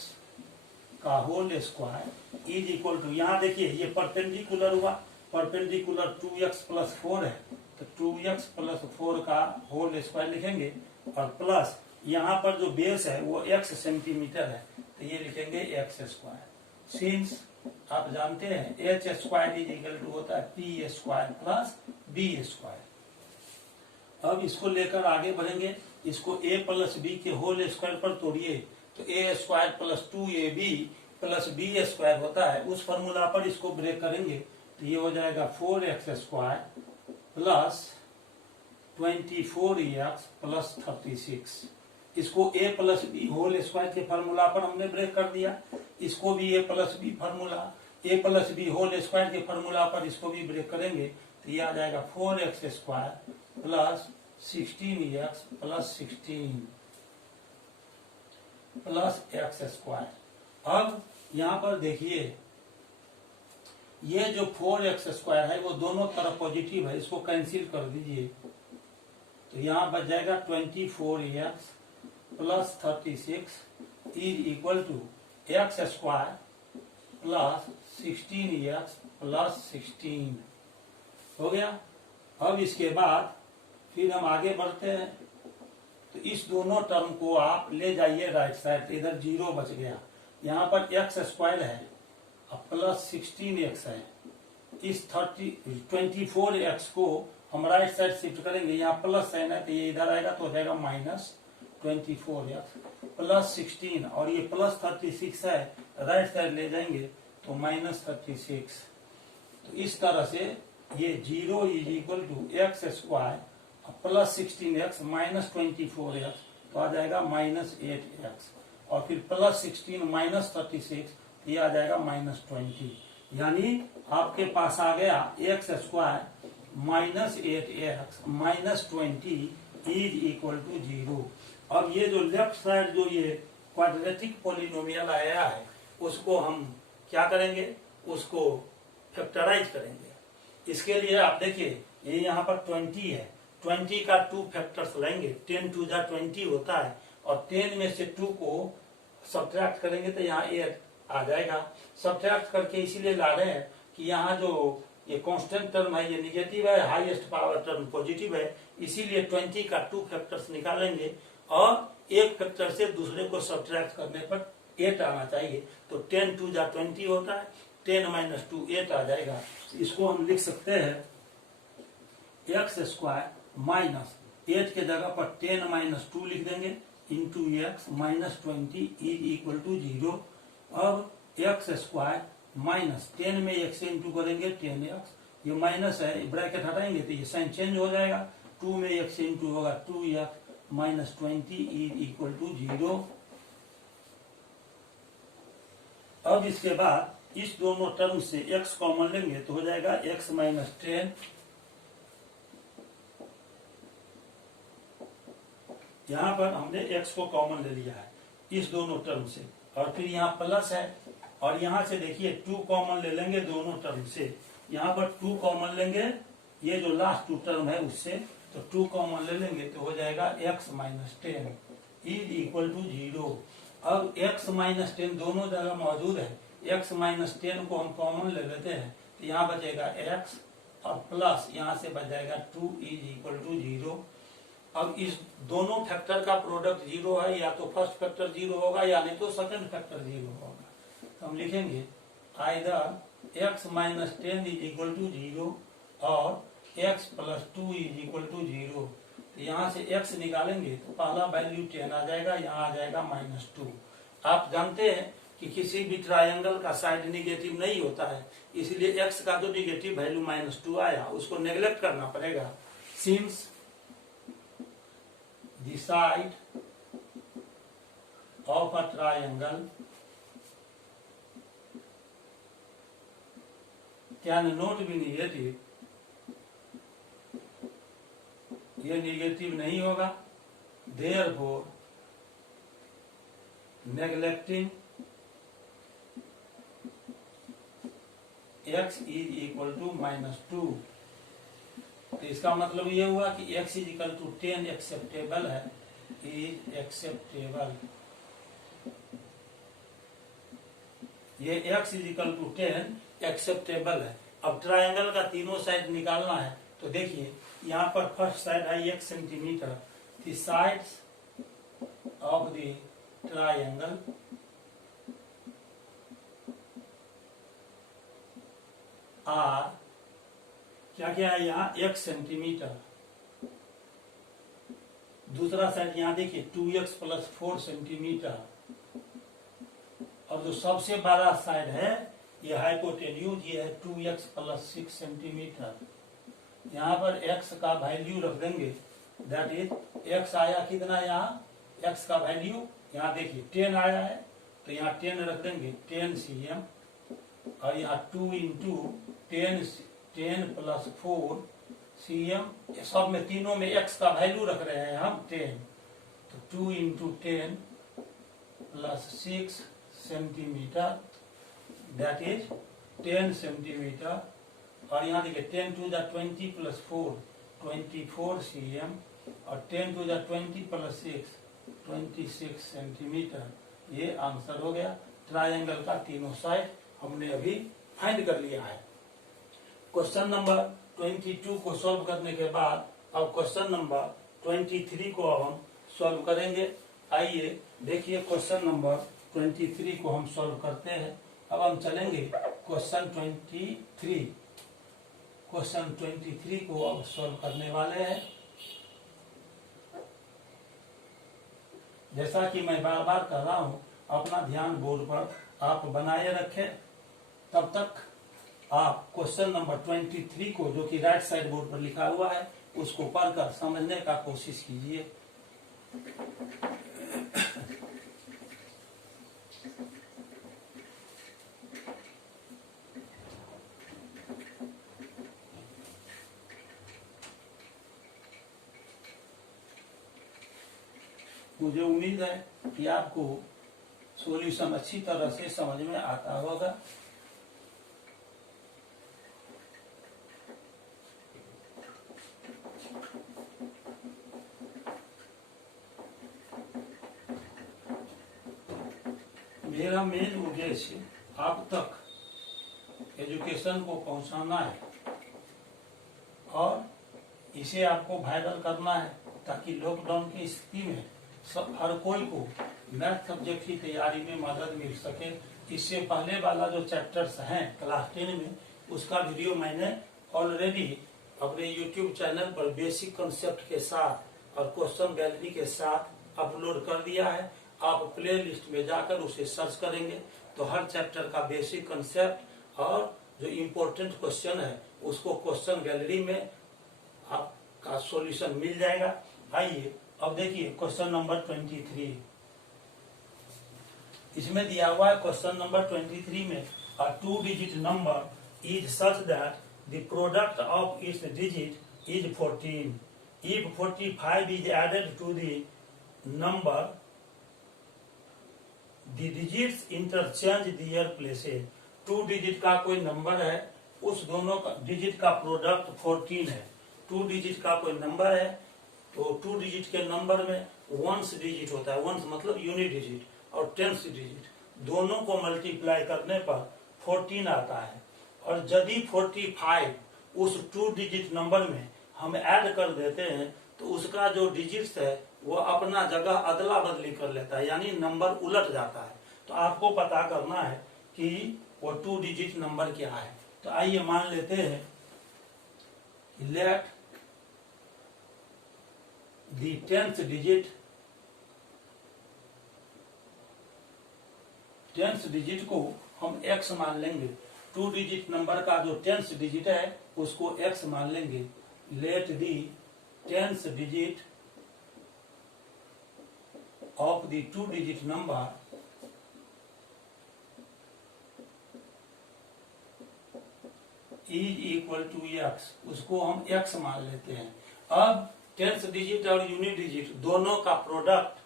का होल स्क्वायर = यहाँ देखिए ये परपेंडिकुलर हुआ, परपेंडिकुलर 2x + 4 है तो 2x + 4 का होल स्क्वायर लिखेंगे और प्लस यहाँ पर जो बेस है वो x सेंटीमीटर है तो ये लिखेंगे x²। सिंस आप जानते हैं h² होता है p² + b²। अब इसको लेकर आगे बढ़ेंगे, इसको a + b के होल स्क्वायर पर तोड़िए तो a² + 2ab + b² होता है। उस फॉर्मूला पर इसको ब्रेक करेंगे तो ये हो जाएगा 4x² + 24x + 36। इसको a + b होल स्क्वायर के फॉर्मूला पर हमने ब्रेक कर दिया, इसको भी a + b formula, a + b whole square के फॉर्मूला पर इसको भी ब्रेक करेंगे तो ये आ जाएगा 4x² + 16x + 16 + x²। अब यहाँ पर देखिए ये जो 4x² है वो दोनों तरफ पॉजिटिव है, इसको कैंसिल कर दीजिए तो यहाँ बच जाएगा 24x + 36 = x² + 16x + 16 हो गया। अब इसके बाद फिर हम आगे बढ़ते हैं तो इस दोनों टर्म को आप ले जाइए राइट साइड, इधर 0 बच गया। यहाँ पर x² है और +16x है, इस 24x को हम राइट साइड शिफ्ट करेंगे, यहाँ प्लस साइन है तो ये इधर आएगा तो हो जाएगा -24x + 16 और ये +36 है, राइट साइड ले जाएंगे तो -36। तो इस तरह से ये 0 = x² +16x -24x तो आ जाएगा -8x और फिर +16 -36 ये आ जाएगा -20। यानी आपके पास आ गया x² -8x -20 = 0। अब ये जो लेफ्ट साइड जो ये क्वाड्रेटिक पॉलिनोमियल आया है उसको हम क्या करेंगे, उसको फैक्टराइज करेंगे। इसके लिए आप देखिए ये यहाँ पर 20 है, 20 का 2 फैक्टर्स लेंगे, 10 × 2 = 20 होता है और 10 में से 2 को सब्ट्रैक्ट करेंगे तो यहाँ 8 आ जाएगा। सब्ट्रैक्ट करके इसीलिए ला रहे हैं कि यहाँ जो ये कांस्टेंट टर्म है ये निगेटिव है, हाईएस्ट पावर टर्म पॉजिटिव है, इसीलिए 20 का 2 फैक्टर्स निकालेंगे और एक फैक्टर से दूसरे को सब्ट्रैक्ट करने पर 8 आना चाहिए। तो 10 × 2 = 20 होता है, 10 - 2 8 आ जाएगा। इसको हम लिख सकते हैं x² -8 के जगह पर 10 - 2 लिख देंगे × x -20 = 0। अब x² -10 में 1 से इंटू करेंगे 10x, ये माइनस है ब्रैकेट हटाएंगे तो ये साइन चेंज हो जाएगा, 2 में 1 से इंटू होगा 2x -20 = 0। अब इसके बाद इस दोनों टर्म से x कॉमन लेंगे तो हो जाएगा x -10, यहाँ पर हमने x को कॉमन ले लिया है इस दोनों टर्म से और फिर यहाँ प्लस है और यहाँ से देखिए 2 कॉमन ले लेंगे दोनों टर्म से, यहाँ पर 2 कॉमन लेंगे ये जो लास्ट 2 टर्म है उससे, तो 2 कॉमन ले लेंगे तो हो जाएगा x -10 = 0। अब x -10 दोनों जगह मौजूद है, x -10 को हम कॉमन ले लेते हैं तो यहाँ बचेगा x और प्लस यहाँ से बच जाएगा 2 = 0। अब इस दोनों फैक्टर का प्रोडक्ट 0 है, या तो फर्स्ट फैक्टर 0 होगा या नहीं तो सेकंड फैक्टर 0 होगा। तो हम लिखेंगे आइदर x -10 = 0 और x + 2 = 0। तो यहाँ से x निकालेंगे तो पहला वैल्यू 10 आ जाएगा, यहाँ आ जाएगा -2। आप जानते हैं कि किसी भी ट्रायंगल का साइड निगेटिव नहीं होता है, इसलिए x का जो निगेटिव वैल्यू -2 आया उसको नेग्लेक्ट करना पड़ेगा। Since the side of a triangle can not be negative, ये निगेटिव नहीं होगा, therefore neglecting x is equal to -2। तो इसका मतलब ये हुआ कि x is equal to 10 acceptable है, इज एक्सेप्टेबल। ये x is equal to 10 acceptable है। अब ट्रायंगल का तीनों साइड निकालना है, तो देखिए यहाँ पर फर्स्ट साइड है 1 centimetre. The sides of the triangle are, क्या क्या है यहाँ 1 सेंटीमीटर। दूसरा साइड यहाँ देखिए 2x + 4 सेंटीमीटर। और जो सबसे बड़ा साइड है ये हाइपोटेन्यूज, ये है 2x + 6 सेंटीमीटर। यहाँ पर x का वैल्यू रख देंगे, दैट इज x आया कितना, यहाँ x का वैल्यू यहाँ देखिए 10 आया है, तो यहाँ 10 रख देंगे, 10 cm। और यहाँ 2 × 10 + 4 cm। सब में तीनों में x का वैल्यू रख रहे हैं हम 10, तो 2 × 10 + 6 सेंटीमीटर, दैट इज 10 सेंटीमीटर। और यहाँ देखिए 10 × 20 + 4 24 cm, और 10 × 20 + 6 26 सेंटीमीटर। ये आंसर हो गया। ट्रायंगल का तीनों साइड हमने अभी फाइंड कर लिया है। क्वेश्चन नंबर 22 को सॉल्व करने के बाद अब क्वेश्चन नंबर 23 को हम सॉल्व करेंगे। आइए देखिए क्वेश्चन नंबर 23 को हम सॉल्व करते हैं। अब हम चलेंगे क्वेश्चन 23। क्वेश्चन 23 को अब सॉल्व करने वाले हैं। जैसा कि मैं बार बार कर रहा हूं, अपना ध्यान बोर्ड पर आप बनाए रखें। तब तक आप क्वेश्चन नंबर 23 को, जो कि राइट साइड बोर्ड पर लिखा हुआ है, उसको पढ़कर समझने का कोशिश कीजिए। मुझे उम्मीद है कि आपको सॉल्यूशन अच्छी तरह से समझ में आता होगा। मेरा मेन उद्देश्य आप तक एजुकेशन को पहुंचाना है और इसे आपको वायरल करना है, ताकि लॉकडाउन की स्थिति में हर कोई को मैथ सब्जेक्ट की तैयारी में मदद मिल सके। इससे पहले वाला जो चैप्टर्स हैं क्लास 10 में, उसका वीडियो मैंने ऑलरेडी अपने YouTube चैनल पर बेसिक कंसेप्ट के साथ और क्वेश्चन गैलरी के साथ अपलोड कर दिया है। आप प्ले लिस्ट में जाकर उसे सर्च करेंगे तो हर चैप्टर का बेसिक कंसेप्ट और जो इम्पोर्टेंट क्वेश्चन है उसको क्वेश्चन गैलरी में आपका सॉल्यूशन मिल जाएगा। आइए अब देखिए क्वेश्चन नंबर 23। इसमें दिया हुआ है क्वेश्चन नंबर 23 में, a 2 digit number is such that the product of its digit is 14। If 45 is added to the number, the digits interchange their places. 2 digit का कोई नंबर है, उस दोनों का डिजिट का प्रोडक्ट 14 है। 2 डिजिट का कोई नंबर है, तो 2 डिजिट के नंबर में वंस डिजिट होता है, वंस मतलब यूनिट डिजिट, और टेंस डिजिट, दोनों को मल्टीप्लाई करने पर 14 आता है। और यदि 45 उस 2 डिजिट नंबर में हम ऐड कर देते हैं तो उसका जो डिजिट्स है वो अपना जगह अदला बदली कर लेता है, यानी नंबर उलट जाता है। तो आपको पता करना है कि वो 2 डिजिट नंबर क्या है। तो आइए मान लेते हैं, let the 10th digit tens digit को हम x मान लेंगे। 2 डिजिट नंबर का जो टेंस डिजिट है उसको x मान लेंगे। Let the tens digit of the 2 digit number is equal to x, उसको हम x मान लेते हैं। अब टेंस डिजिट और यूनिट डिजिट दोनों का प्रोडक्ट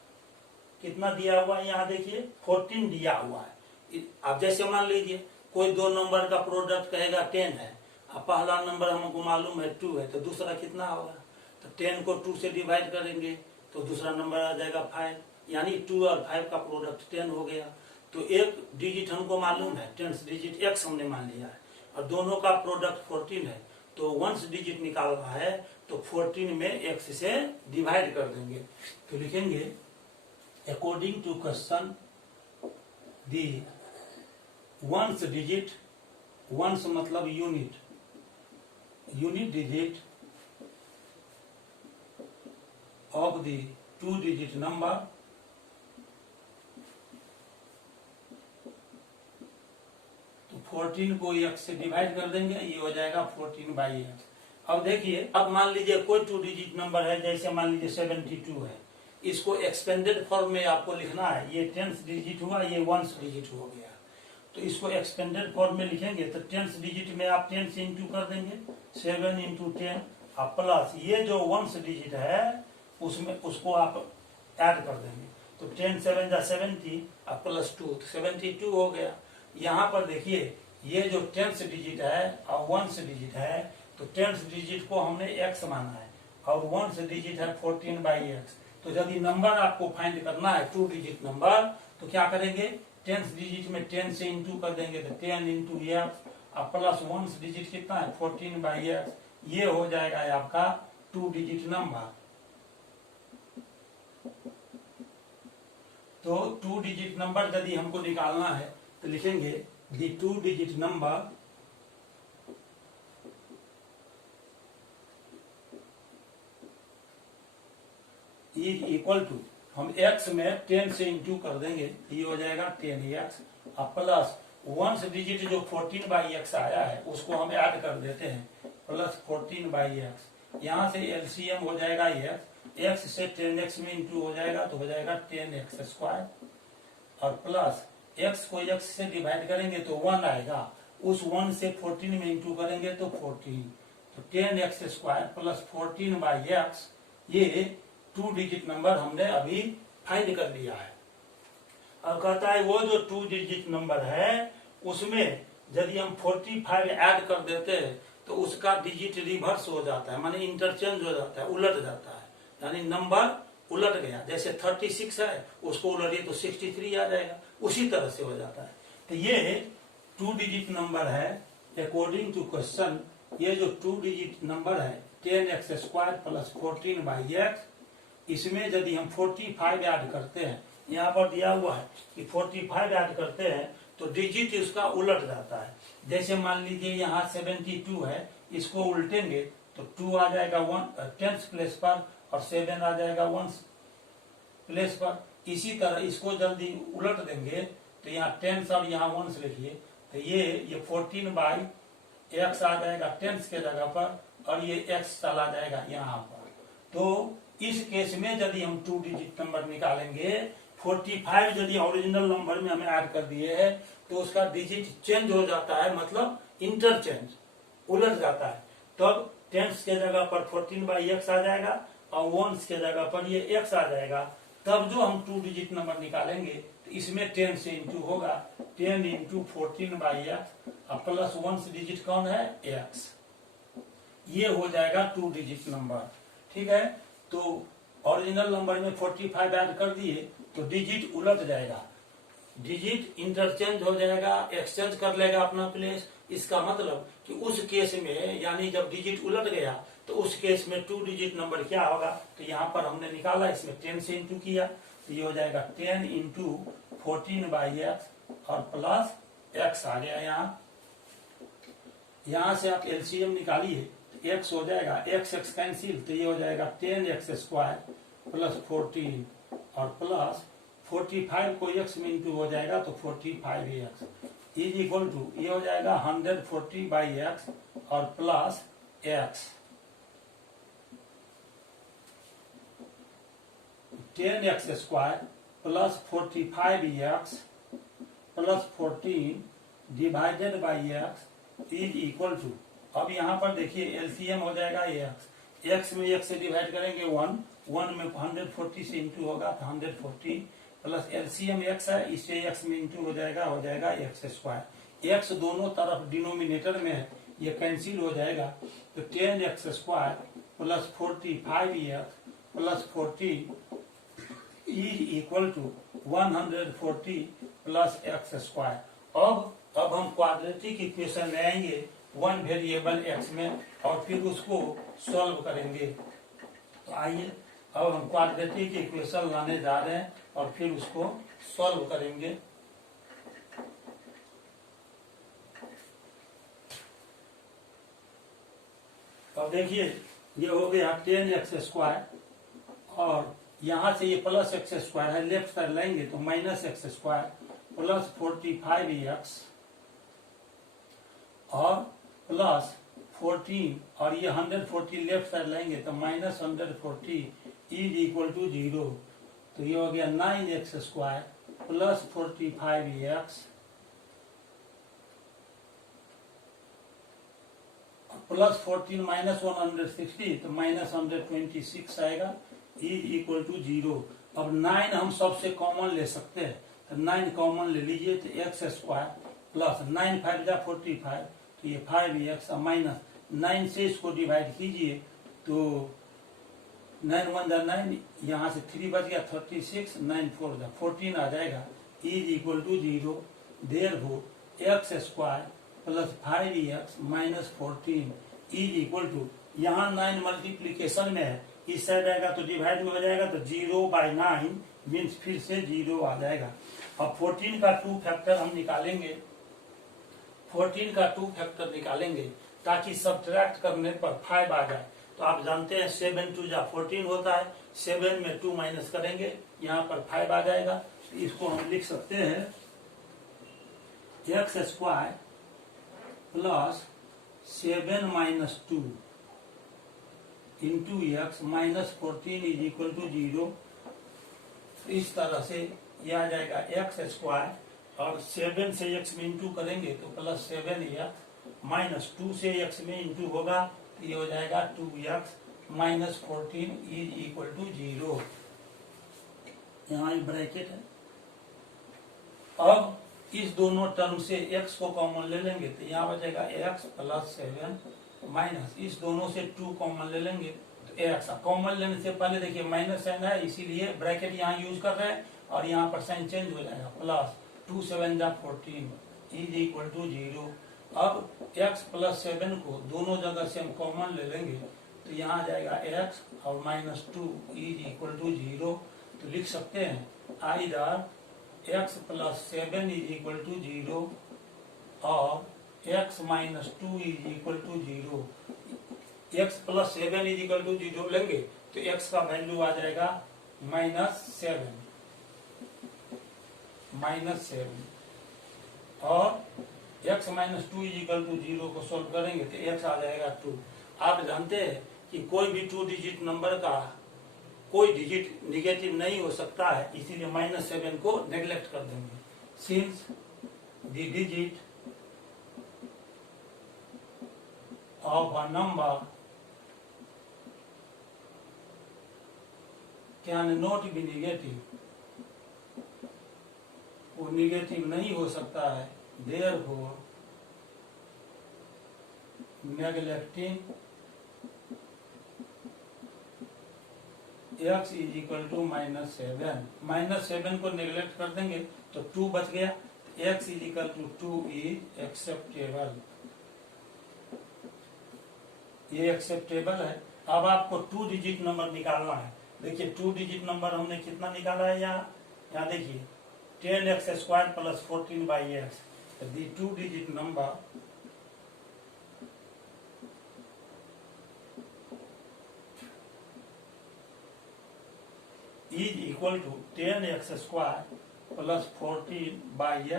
कितना दिया हुआ है, यहाँ देखिए 14 दिया हुआ है। अब जैसे मान लीजिए कोई दो नंबर का प्रोडक्ट कहेगा 10 है, अब पहला नंबर हमको मालूम है 2 है, तो दूसरा कितना होगा, तो 10 को 2 से डिवाइड करेंगे तो दूसरा नंबर आ जाएगा 5, यानी 2 और 5 का प्रोडक्ट 10 हो गया। तो एक डिजिट हमको मालूम है, टेंस डिजिट x हमने मान लिया है, और दोनों का प्रोडक्ट 14 है, तो वंस डिजिट निकालना है तो 14 में x से डिवाइड कर देंगे। तो लिखेंगे according to question the ones digit, ones मतलब unit, unit digit of the 2 digit number तो 14 को x से डिवाइड कर देंगे, ये हो जाएगा 14/x। अब देखिए, अब मान लीजिए कोई 2 डिजिट नंबर है, जैसे मान लीजिए 72 है, इसको एक्सपेंडेड फॉर्म में आपको लिखना है। ये टेंस डिजिट हुआ, ये वंस डिजिट हो गया, तो इसको एक्सपेंडेड फॉर्म में लिखेंगे तो टेंस डिजिट में आप 10 से इंटू कर देंगे, 7 × 10 आप प्लस ये जो वंस डिजिट है उसमें उसको आप ऐड कर देंगे, तो 10 7 × 70 आप प्लस 2 तो 72 हो गया। यहाँ पर देखिए ये जो टेंस डिजिट है और वंस डिजिट है, तो टेंस डिजिट को हमने x माना है और वंस डिजिट है 14/x। तो यदि नंबर आपको फाइंड करना है 2 डिजिट नंबर, तो क्या करेंगे, टेंस डिजिट में 10 से इंटू कर देंगे तो 10 × x और प्लस वंस डिजिट कितना है 14/x, ये हो जाएगा आपका 2 डिजिट नंबर। तो 2 डिजिट नंबर यदि हमको निकालना है तो लिखेंगे the 2 digit number is equal to, हम x में 10 से इंटू कर देंगे, ये हो जाएगा 10x और प्लस वंस डिजिट जो 14/x आया है उसको हम ऐड कर देते हैं, प्लस 14/x। यहाँ से एलसीएम हो जाएगा x से 10x में इंटू हो जाएगा तो हो जाएगा 10x² और प्लस x को x से डिवाइड करेंगे तो 1 आएगा, उस 1 से 14 में इंटू करेंगे तो 14, तो 10x² प्लस 14/x, ये 2 डिजिट नंबर हमने अभी फाइंड कर लिया है। अब कहता है वो जो 2 डिजिट नंबर है उसमें यदि हम 45 ऐड कर देते हैं तो उसका डिजिट रिवर्स हो जाता है, माने इंटरचेंज हो जाता है, उलट जाता है, यानी नंबर उलट गया। जैसे 36 है उसको उलटिए तो 63 आ जाएगा, उसी तरह से हो जाता है। तो ये 2 डिजिट नंबर है अकॉर्डिंग टू क्वेश्चन, ये जो 2 डिजिट नंबर है 10x² प्लस 14/x, इसमें यदि हम 45 ऐड करते हैं, यहाँ पर दिया हुआ है कि 45 ऐड करते हैं तो डिजिट उसका उलट जाता है। जैसे मान लीजिए यहाँ 72 है, इसको उल्टेंगे तो 2 आ जाएगा 10th प्लेस पर और 7 आ जाएगा 1st प्लेस पर। इसी तरह इसको जल्दी उलट देंगे तो यहाँ 10 और यहाँ 1 लिखिए, तो ये 14/x आ जाएगा 10 के जगह पर और ये x चला जाएगा यहाँ पर। तो इस केस में यदि हम 2 डिजिट नंबर निकालेंगे, 45 यदि ओरिजिनल नंबर में हमें ऐड कर दिए है तो उसका डिजिट चेंज हो जाता है, मतलब इंटरचेंज उलट जाता है। तब 10 के जगह पर 14/x आ जाएगा और 1 के जगह पर ये x आ जाएगा। तब जो हम 2 डिजिट नंबर निकालेंगे तो इसमें 10 से इंटू होगा, 10 × 14/x और प्लस 1 डिजिट कौन है x, ये हो जाएगा 2 डिजिट नंबर। ठीक है, तो ओरिजिनल नंबर में 45 ऐड कर दिए तो डिजिट उलट जाएगा, डिजिट इंटरचेंज हो जाएगा, एक्सचेंज कर लेगा अपना प्लेस। इसका मतलब कि उस केस में, यानी जब डिजिट उलट गया तो उस केस में 2 डिजिट नंबर क्या होगा, तो यहाँ पर हमने निकाला, इसमें 10 से इंटू किया तो ये हो जाएगा 10 × 14/x और प्लस x आ गया। यहाँ से आप एलसीएम निकालिए, x हो जाएगा, x कैंसिल, तो ये हो जाएगा 10x² प्लस 14 और प्लस 45 को x में इंटू हो जाएगा तो 45x इज इक्वल टू ये हो जाएगा 140 बाई एक्स और plus x 10x square plus 45x plus 14 divided by x is equal to, अब यहाँ पर देखिए एलसीएम हो जाएगा x में x से डिवाइड करेंगे 1 में 140 से इंटू होगा तो 140 प्लस एलसीएम x है, इससे x में इंटू हो जाएगा x स्क्वायर। x दोनों तरफ डिनोमिनेटर में है, ये कैंसिल हो जाएगा तो 10x square plus 45x plus 14 is equal to 140 plus x square. अब हम क्वाड्रेटिक इक्वेशन ले आएंगे वन वेरिएबल x में और फिर उसको सॉल्व करेंगे। तो आइए अब हम क्वाड्रेटिक इक्वेशन लाने जा रहे हैं और फिर उसको सॉल्व करेंगे। अब देखिए ये हो गया 10x स्क्वायर और यहां से ये प्लस x स्क्वायर है, लेफ्ट साइड लेंगे तो minus x square plus 45x और प्लस 14 और ये 140 लेफ्ट साइड लेंगे तो माइनस 140 इज इक्वल टू 0। तो ये हो गया 9x square plus 45x plus 14 minus 160 तो माइनस 126 आएगा इज इक्वल टू 0। अब 9 हम सबसे कॉमन ले सकते हैं तो 9 कॉमन ले लीजिए तो x स्क्वायर प्लस 9 5 जा 45 तो ये 5x माइनस 9 से इसको डिवाइड कीजिए तो 9 1 जा 9, यहाँ से 3 बच गया 36, 9 4 जा 14 आ जाएगा is equal to 0। Therefore x square plus 5x minus 14 is equal to, यहाँ 9 मल्टीप्लीकेशन में है, इस साइड आएगा तो डिवाइड में हो जाएगा तो 0/9 मीन्स फिर से 0 आ जाएगा। अब 14 का 2 फैक्टर हम निकालेंगे, 14 का 2 फैक्टर निकालेंगे ताकि सब्ट्रैक्ट करने पर 5 आ जाए। तो आप जानते हैं 7 2 जा 14 होता है, 7 में 2 माइनस करेंगे यहाँ पर 5 आ जाएगा। तो इसको हम लिख सकते हैं x square plus 7 minus 2 into x minus 14 is equal to 0। इस तरह से यह आ जाएगा एक्स स्क्वायर और 7 से x में इंटू करेंगे तो प्लस 7x माइनस 2 से x में इंटू होगा तो ये हो जाएगा 2x minus 14 is equal to 0। यहाँ ब्रैकेट है। अब इस दोनों टर्म से x को कॉमन ले लेंगे तो यहाँ बचेगा x प्लस 7 माइनस इस दोनों से 2 कॉमन ले लेंगे तो x कॉमन लेने से पहले देखिए माइनस साइन है, इसीलिए ब्रैकेट यहाँ यूज कर रहे हैं और यहाँ पर साइन चेंज हो जाएगा प्लस 2 7 जा 14 इज इक्वल टू 0। अब x प्लस 7 को दोनों जगह से हम कॉमन ले लेंगे तो यहाँ आ जाएगा x और माइनस 2 इज इक्वल टू 0। तो लिख सकते हैं either x plus 7 is equal to 0 और x minus 2 is equal to 0। x plus 7 is equal to 0 लेंगे तो x का वैल्यू आ जाएगा -7 और x minus 2 is equal to 0 को सोल्व करेंगे तो x आ जाएगा 2। आप जानते हैं कि कोई भी 2 डिजिट नंबर का कोई डिजिट निगेटिव नहीं हो सकता है, इसीलिए -7 को नेग्लेक्ट कर देंगे। Since the digit of a number can not be negative, वो नेगेटिव नहीं हो सकता है, therefore neglecting x is equal to -7 को नेग्लेक्ट कर देंगे तो 2 बच गया, x is equal to 2 is acceptable, ये एक्सेप्टेबल है। अब आपको 2 डिजिट नंबर निकालना है। देखिए 2 डिजिट नंबर हमने कितना निकाला है, यहाँ देखिए 10x square plus 14/x, the 2 digit number is equal to 10x square plus 14 by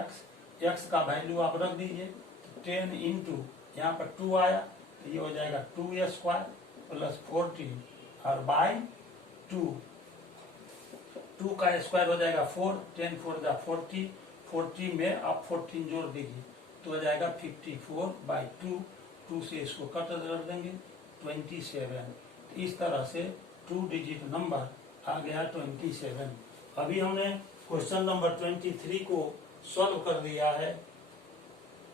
x का वैल्यू आप रख दीजिए। 10 इंटू यहाँ पर 2 आया तो ये हो जाएगा 2a स्क्वायर प्लस 14 और बाई 2 का स्क्वायर हो जाएगा 4, 10 4 जा 40, 40 में आप 14 जोड़ दीजिए तो हो जाएगा 54 बाई 2 से इसको कट कर देंगे 27। इस तरह से 2 डिजिट नंबर आ गया 27। अभी हमने क्वेश्चन नंबर 23 को सॉल्व कर दिया है,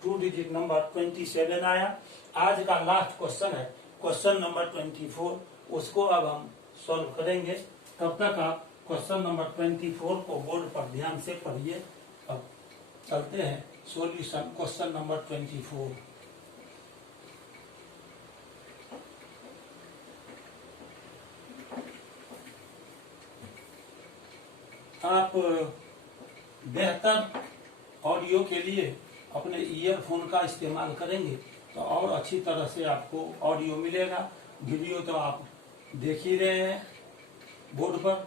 2 डिजिट नंबर 27 आया। आज का लास्ट क्वेश्चन है क्वेश्चन नंबर 24, उसको अब हम सॉल्व करेंगे। तब तक आप क्वेश्चन नंबर 24 को बोर्ड पर ध्यान से पढ़िए। अब चलते हैं सॉल्यूशन क्वेश्चन नंबर 24। आप बेहतर ऑडियो के लिए अपने ईयरफोन का इस्तेमाल करेंगे तो और अच्छी तरह से आपको ऑडियो मिलेगा। वीडियो तो आप देख ही रहे हैं बोर्ड पर।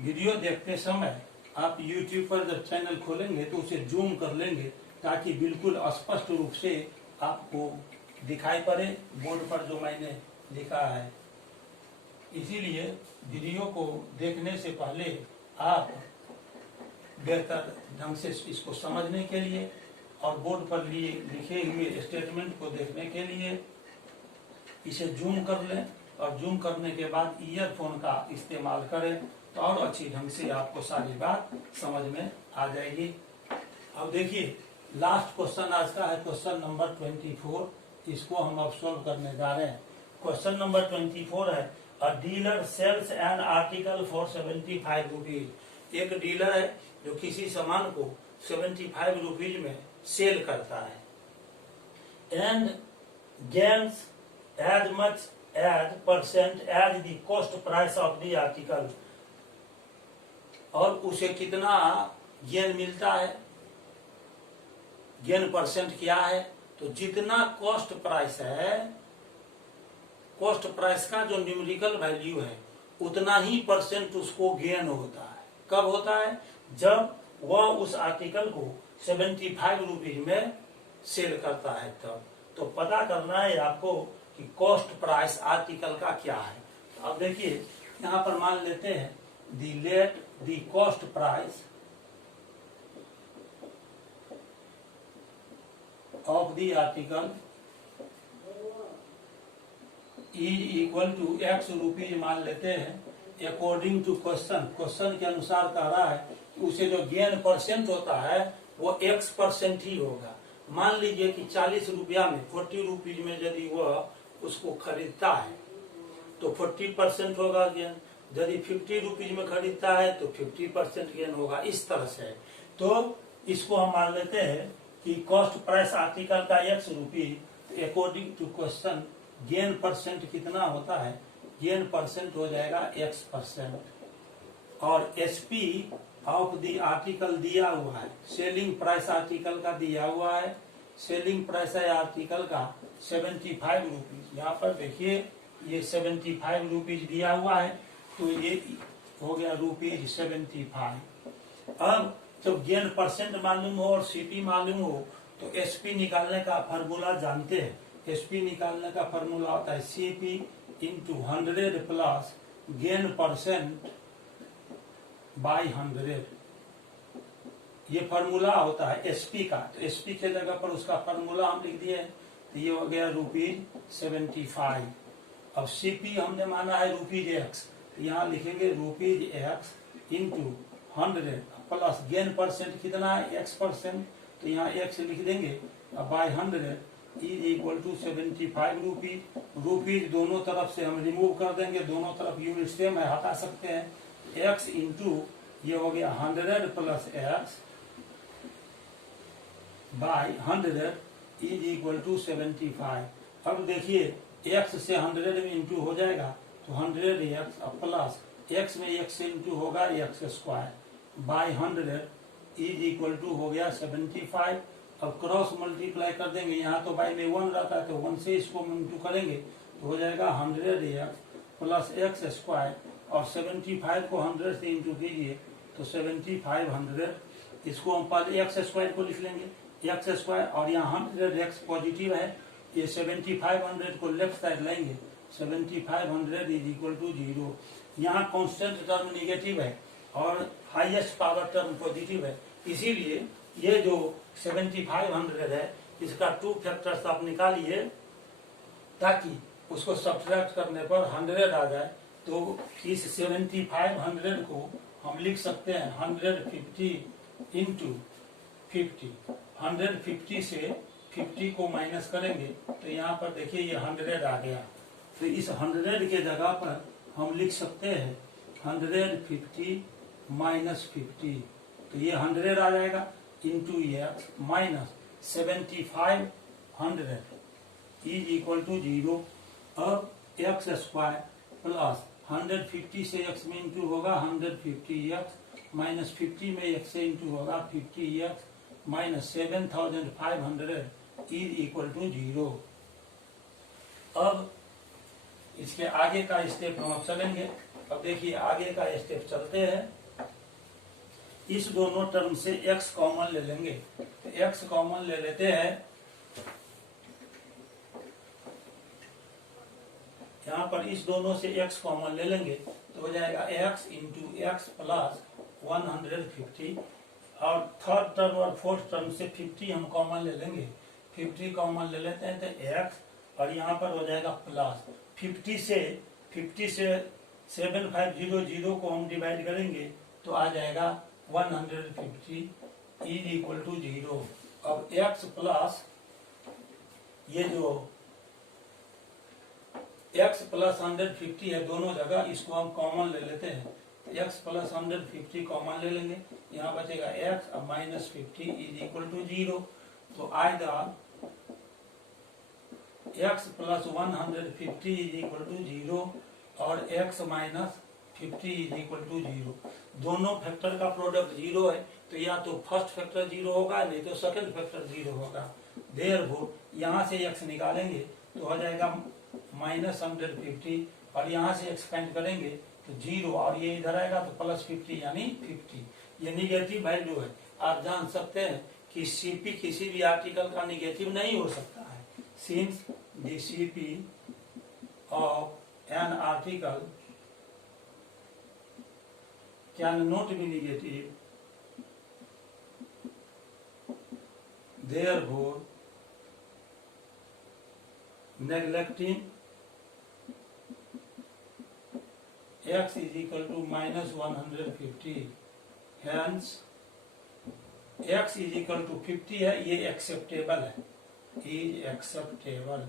वीडियो देखते समय आप YouTube पर जब चैनल खोलेंगे तो उसे जूम कर लेंगे ताकि बिल्कुल स्पष्ट रूप से आपको दिखाई पड़े बोर्ड पर जो मैंने लिखा है। इसीलिए वीडियो को देखने से पहले आप बेहतर ढंग से इसको समझने के लिए और बोर्ड पर लिए लिखे हुए स्टेटमेंट को देखने के लिए इसे जूम कर लें और जूम करने के बाद ईयरफोन का इस्तेमाल करें तो और अच्छी ढंग से आपको सारी बात समझ में आ जाएगी। अब देखिए लास्ट क्वेश्चन आज का है क्वेश्चन नंबर 24, इसको हम अब सॉल्व करने जा रहे हैं। क्वेश्चन नंबर 24 है a dealer sells an article for 75 rupees. एक डीलर है जो किसी सामान को 75 रुपीज में सेल करता है and gains as much as percent as the cost price of the article. और उसे कितना गेन मिलता है, गेन परसेंट क्या है, तो जितना कॉस्ट प्राइस है, कॉस्ट प्राइस का जो न्यूमेरिकल वैल्यू है उतना ही परसेंट उसको गेन होता है। कब होता है, जब वह उस आर्टिकल को 75 रुपीज में सेल करता है तब। तो पता करना है आपको कि कॉस्ट प्राइस आर्टिकल का क्या है। अब देखिए यहाँ पर मान लेते हैं the cost price of the article is equal to x rupees मान लेते हैं अकॉर्डिंग टू क्वेश्चन। क्वेश्चन के अनुसार कह रहा है कि उसे जो गेन परसेंट होता है वो x% ही होगा। मान लीजिए कि 40 रुपया में 40 रुपीज में यदि वह उसको खरीदता है तो 40% होगा गेन। यदि 50 रुपीज में खरीदता है तो 50% गेन होगा। इस तरह से तो इसको हम मान लेते हैं कि कॉस्ट प्राइस आर्टिकल का x rupees, according to question gain percent कितना होता है, गेन परसेंट हो जाएगा x%। और SP ऑफ द आर्टिकल दिया हुआ है, सेलिंग प्राइस आर्टिकल का दिया हुआ है, सेलिंग प्राइस है आर्टिकल का 75 रुपीज। यहाँ पर देखिए ये 75 रुपीज दिया हुआ है तो ये हो गया रुपीज 75। अब जब गेन परसेंट मालूम हो और CP मालूम हो तो SP निकालने का फार्मूला जानते हैं। SP निकालने का फार्मूला होता है CP into 100 plus gain percent by 100। ये फार्मूला होता है SP का। तो SP के जगह पर उसका फार्मूला हम लिख दिए तो ये हो गया रुपीज 75। अब CP हमने माना है रुपीज x, यहाँ लिखेंगे rupees x into 100 plus gain percent कितना है x%, तो यहाँ x लिख देंगे। अब by 100 is equal to 75 rupees. Rupees दोनों तरफ से हम रिमूव कर देंगे, दोनों तरफ यूनिट सेम है, हटा सकते हैं। x इंटू ये हो गया 100 plus x by 100 is equal to 75। अब देखिए x से 100 में इंटू हो जाएगा तो 100x प्लस x में x से इंटू होगा x² bye 100 is equal to हो गया 75। अब क्रॉस मल्टीप्लाई कर देंगे, यहाँ तो बाय में 1 रहता है तो 1 से इसको इंटू करेंगे तो हो जाएगा 100x प्लस एक्स स्क्वायर, और 75 को 100 से इंटू कीजिए तो 7500, इसको हम पहले एक्स स्क्वायर को लिख लेंगे, एक्स स्क्वायर, और यहाँ 100 एक्स पॉजिटिव है, ये 7500 को लेफ्ट साइड लेंगे, 7500 इज इक्वल टू 0। यहाँ कांस्टेंट टर्म निगेटिव है और हाईएस्ट पावर टर्म पॉजिटिव है, इसीलिए ये जो 7500 है इसका 2 फैक्टर्स आप निकालिए ताकि उसको सब्ट्रैक्ट करने पर 100 आ जाए। तो इस 7500 को हम लिख सकते हैं 150 इंटू 50। 150 से 50 को माइनस करेंगे तो यहाँ पर देखिए ये 100 आ गया, तो इस 100 के जगह पर हम लिख सकते हैं 150 माइनस 50, तो ये 100 आ जाएगा into x minus 7500 is equal to 0। अब एक्स स्क्वायर प्लस 150 से एक्स में इंटू होगा 150 एक्स माइनस 50 में एक्स से इंटू होगा 50 x minus 7500 is equal to 0। अब इसके आगे का स्टेप हम अब चलेंगे। अब देखिए आगे का स्टेप चलते हैं, इस दोनों टर्म से x कॉमन ले लेंगे, तो x कॉमन ले लेते हैं, यहाँ पर इस दोनों से x कॉमन ले लेंगे तो हो जाएगा x इंटू एक्स प्लस 150, और थर्ड टर्म और फोर्थ टर्म से 50 हम कॉमन ले लेंगे, 50 कॉमन ले लेते हैं तो x, और यहाँ पर हो जाएगा प्लस 50 से 7500 को हम डिवाइड करेंगे तो आ जाएगा 150 इज इक्वल टू 0। अब x प्लस ये जो x प्लस 150 है दोनों जगह, इसको हम कॉमन ले लेते हैं, x प्लस 150 कॉमन ले लेंगे, यहाँ बचेगा x अब माइनस 50 इज इक्वल टू 0। तो either x plus 150 is equal to 0 और x minus 50 is equal to 0। दोनों फैक्टर का प्रोडक्ट 0 है, तो या तो फर्स्ट फैक्टर 0 होगा नहीं तो सेकंड फैक्टर 0 होगा। देयरफॉर यहाँ से x निकालेंगे तो हो जाएगा माइनस 150, और यहाँ से एक्सपेंड करेंगे तो 0, और ये इधर आएगा तो प्लस 50 यानी 50। ये निगेटिव वैल्यू है। आप जान सकते हैं कि सीपी किसी भी आर्टिकल का निगेटिव नहीं हो सकता है, since the CP of an article can not be negative, therefore neglecting x is equal to minus 150, hence x is equal to 50 है, ये एक्सेप्टेबल है, is acceptable।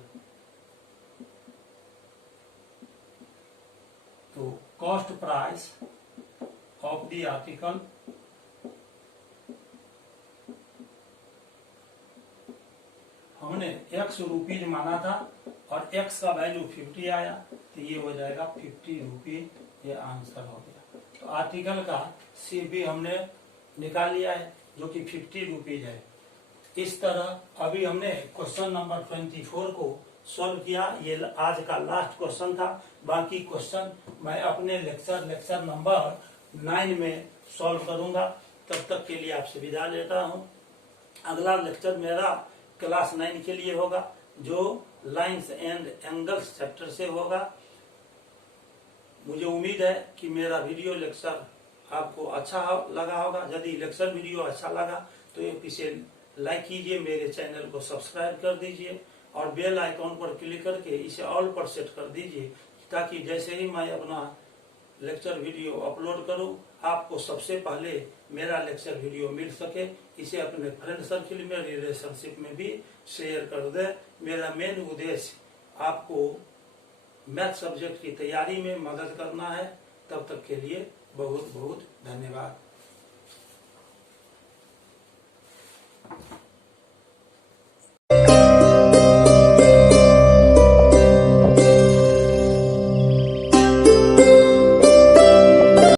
तो cost price of the article हमने x rupees माना था और x का value 50 आया, तो ये हो जाएगा 50 रुपीज, ये आंसर हो गया। तो आर्टिकल का सीपी हमने निकाल लिया है जो कि 50 रुपीज है। इस तरह अभी हमने क्वेश्चन नंबर 24 को सॉल्व किया, ये आज का लास्ट क्वेश्चन था। बाकी क्वेश्चन मैं अपने लेक्चर नंबर 9 में सॉल्व करूंगा। तब तक के लिए आपसे विदा लेता हूँ। अगला लेक्चर मेरा क्लास 9 के लिए होगा जो लाइंस एंड एंगल्स चैप्टर से होगा। मुझे उम्मीद है कि मेरा वीडियो लेक्चर आपको अच्छा लगा होगा। यदि लेक्चर वीडियो अच्छा लगा तो इसे लाइक कीजिए, मेरे चैनल को सब्सक्राइब कर दीजिए और बेल आइकॉन पर क्लिक करके इसे ऑल पर सेट कर दीजिए, ताकि जैसे ही मैं अपना लेक्चर वीडियो अपलोड करूं आपको सबसे पहले मेरा लेक्चर वीडियो मिल सके। इसे अपने फ्रेंड सर्किल में, रिलेशनशिप में भी शेयर कर दे। मेरा मेन उद्देश्य आपको मैथ सब्जेक्ट की तैयारी में मदद करना है। तब तक के लिए बहुत बहुत धन्यवाद।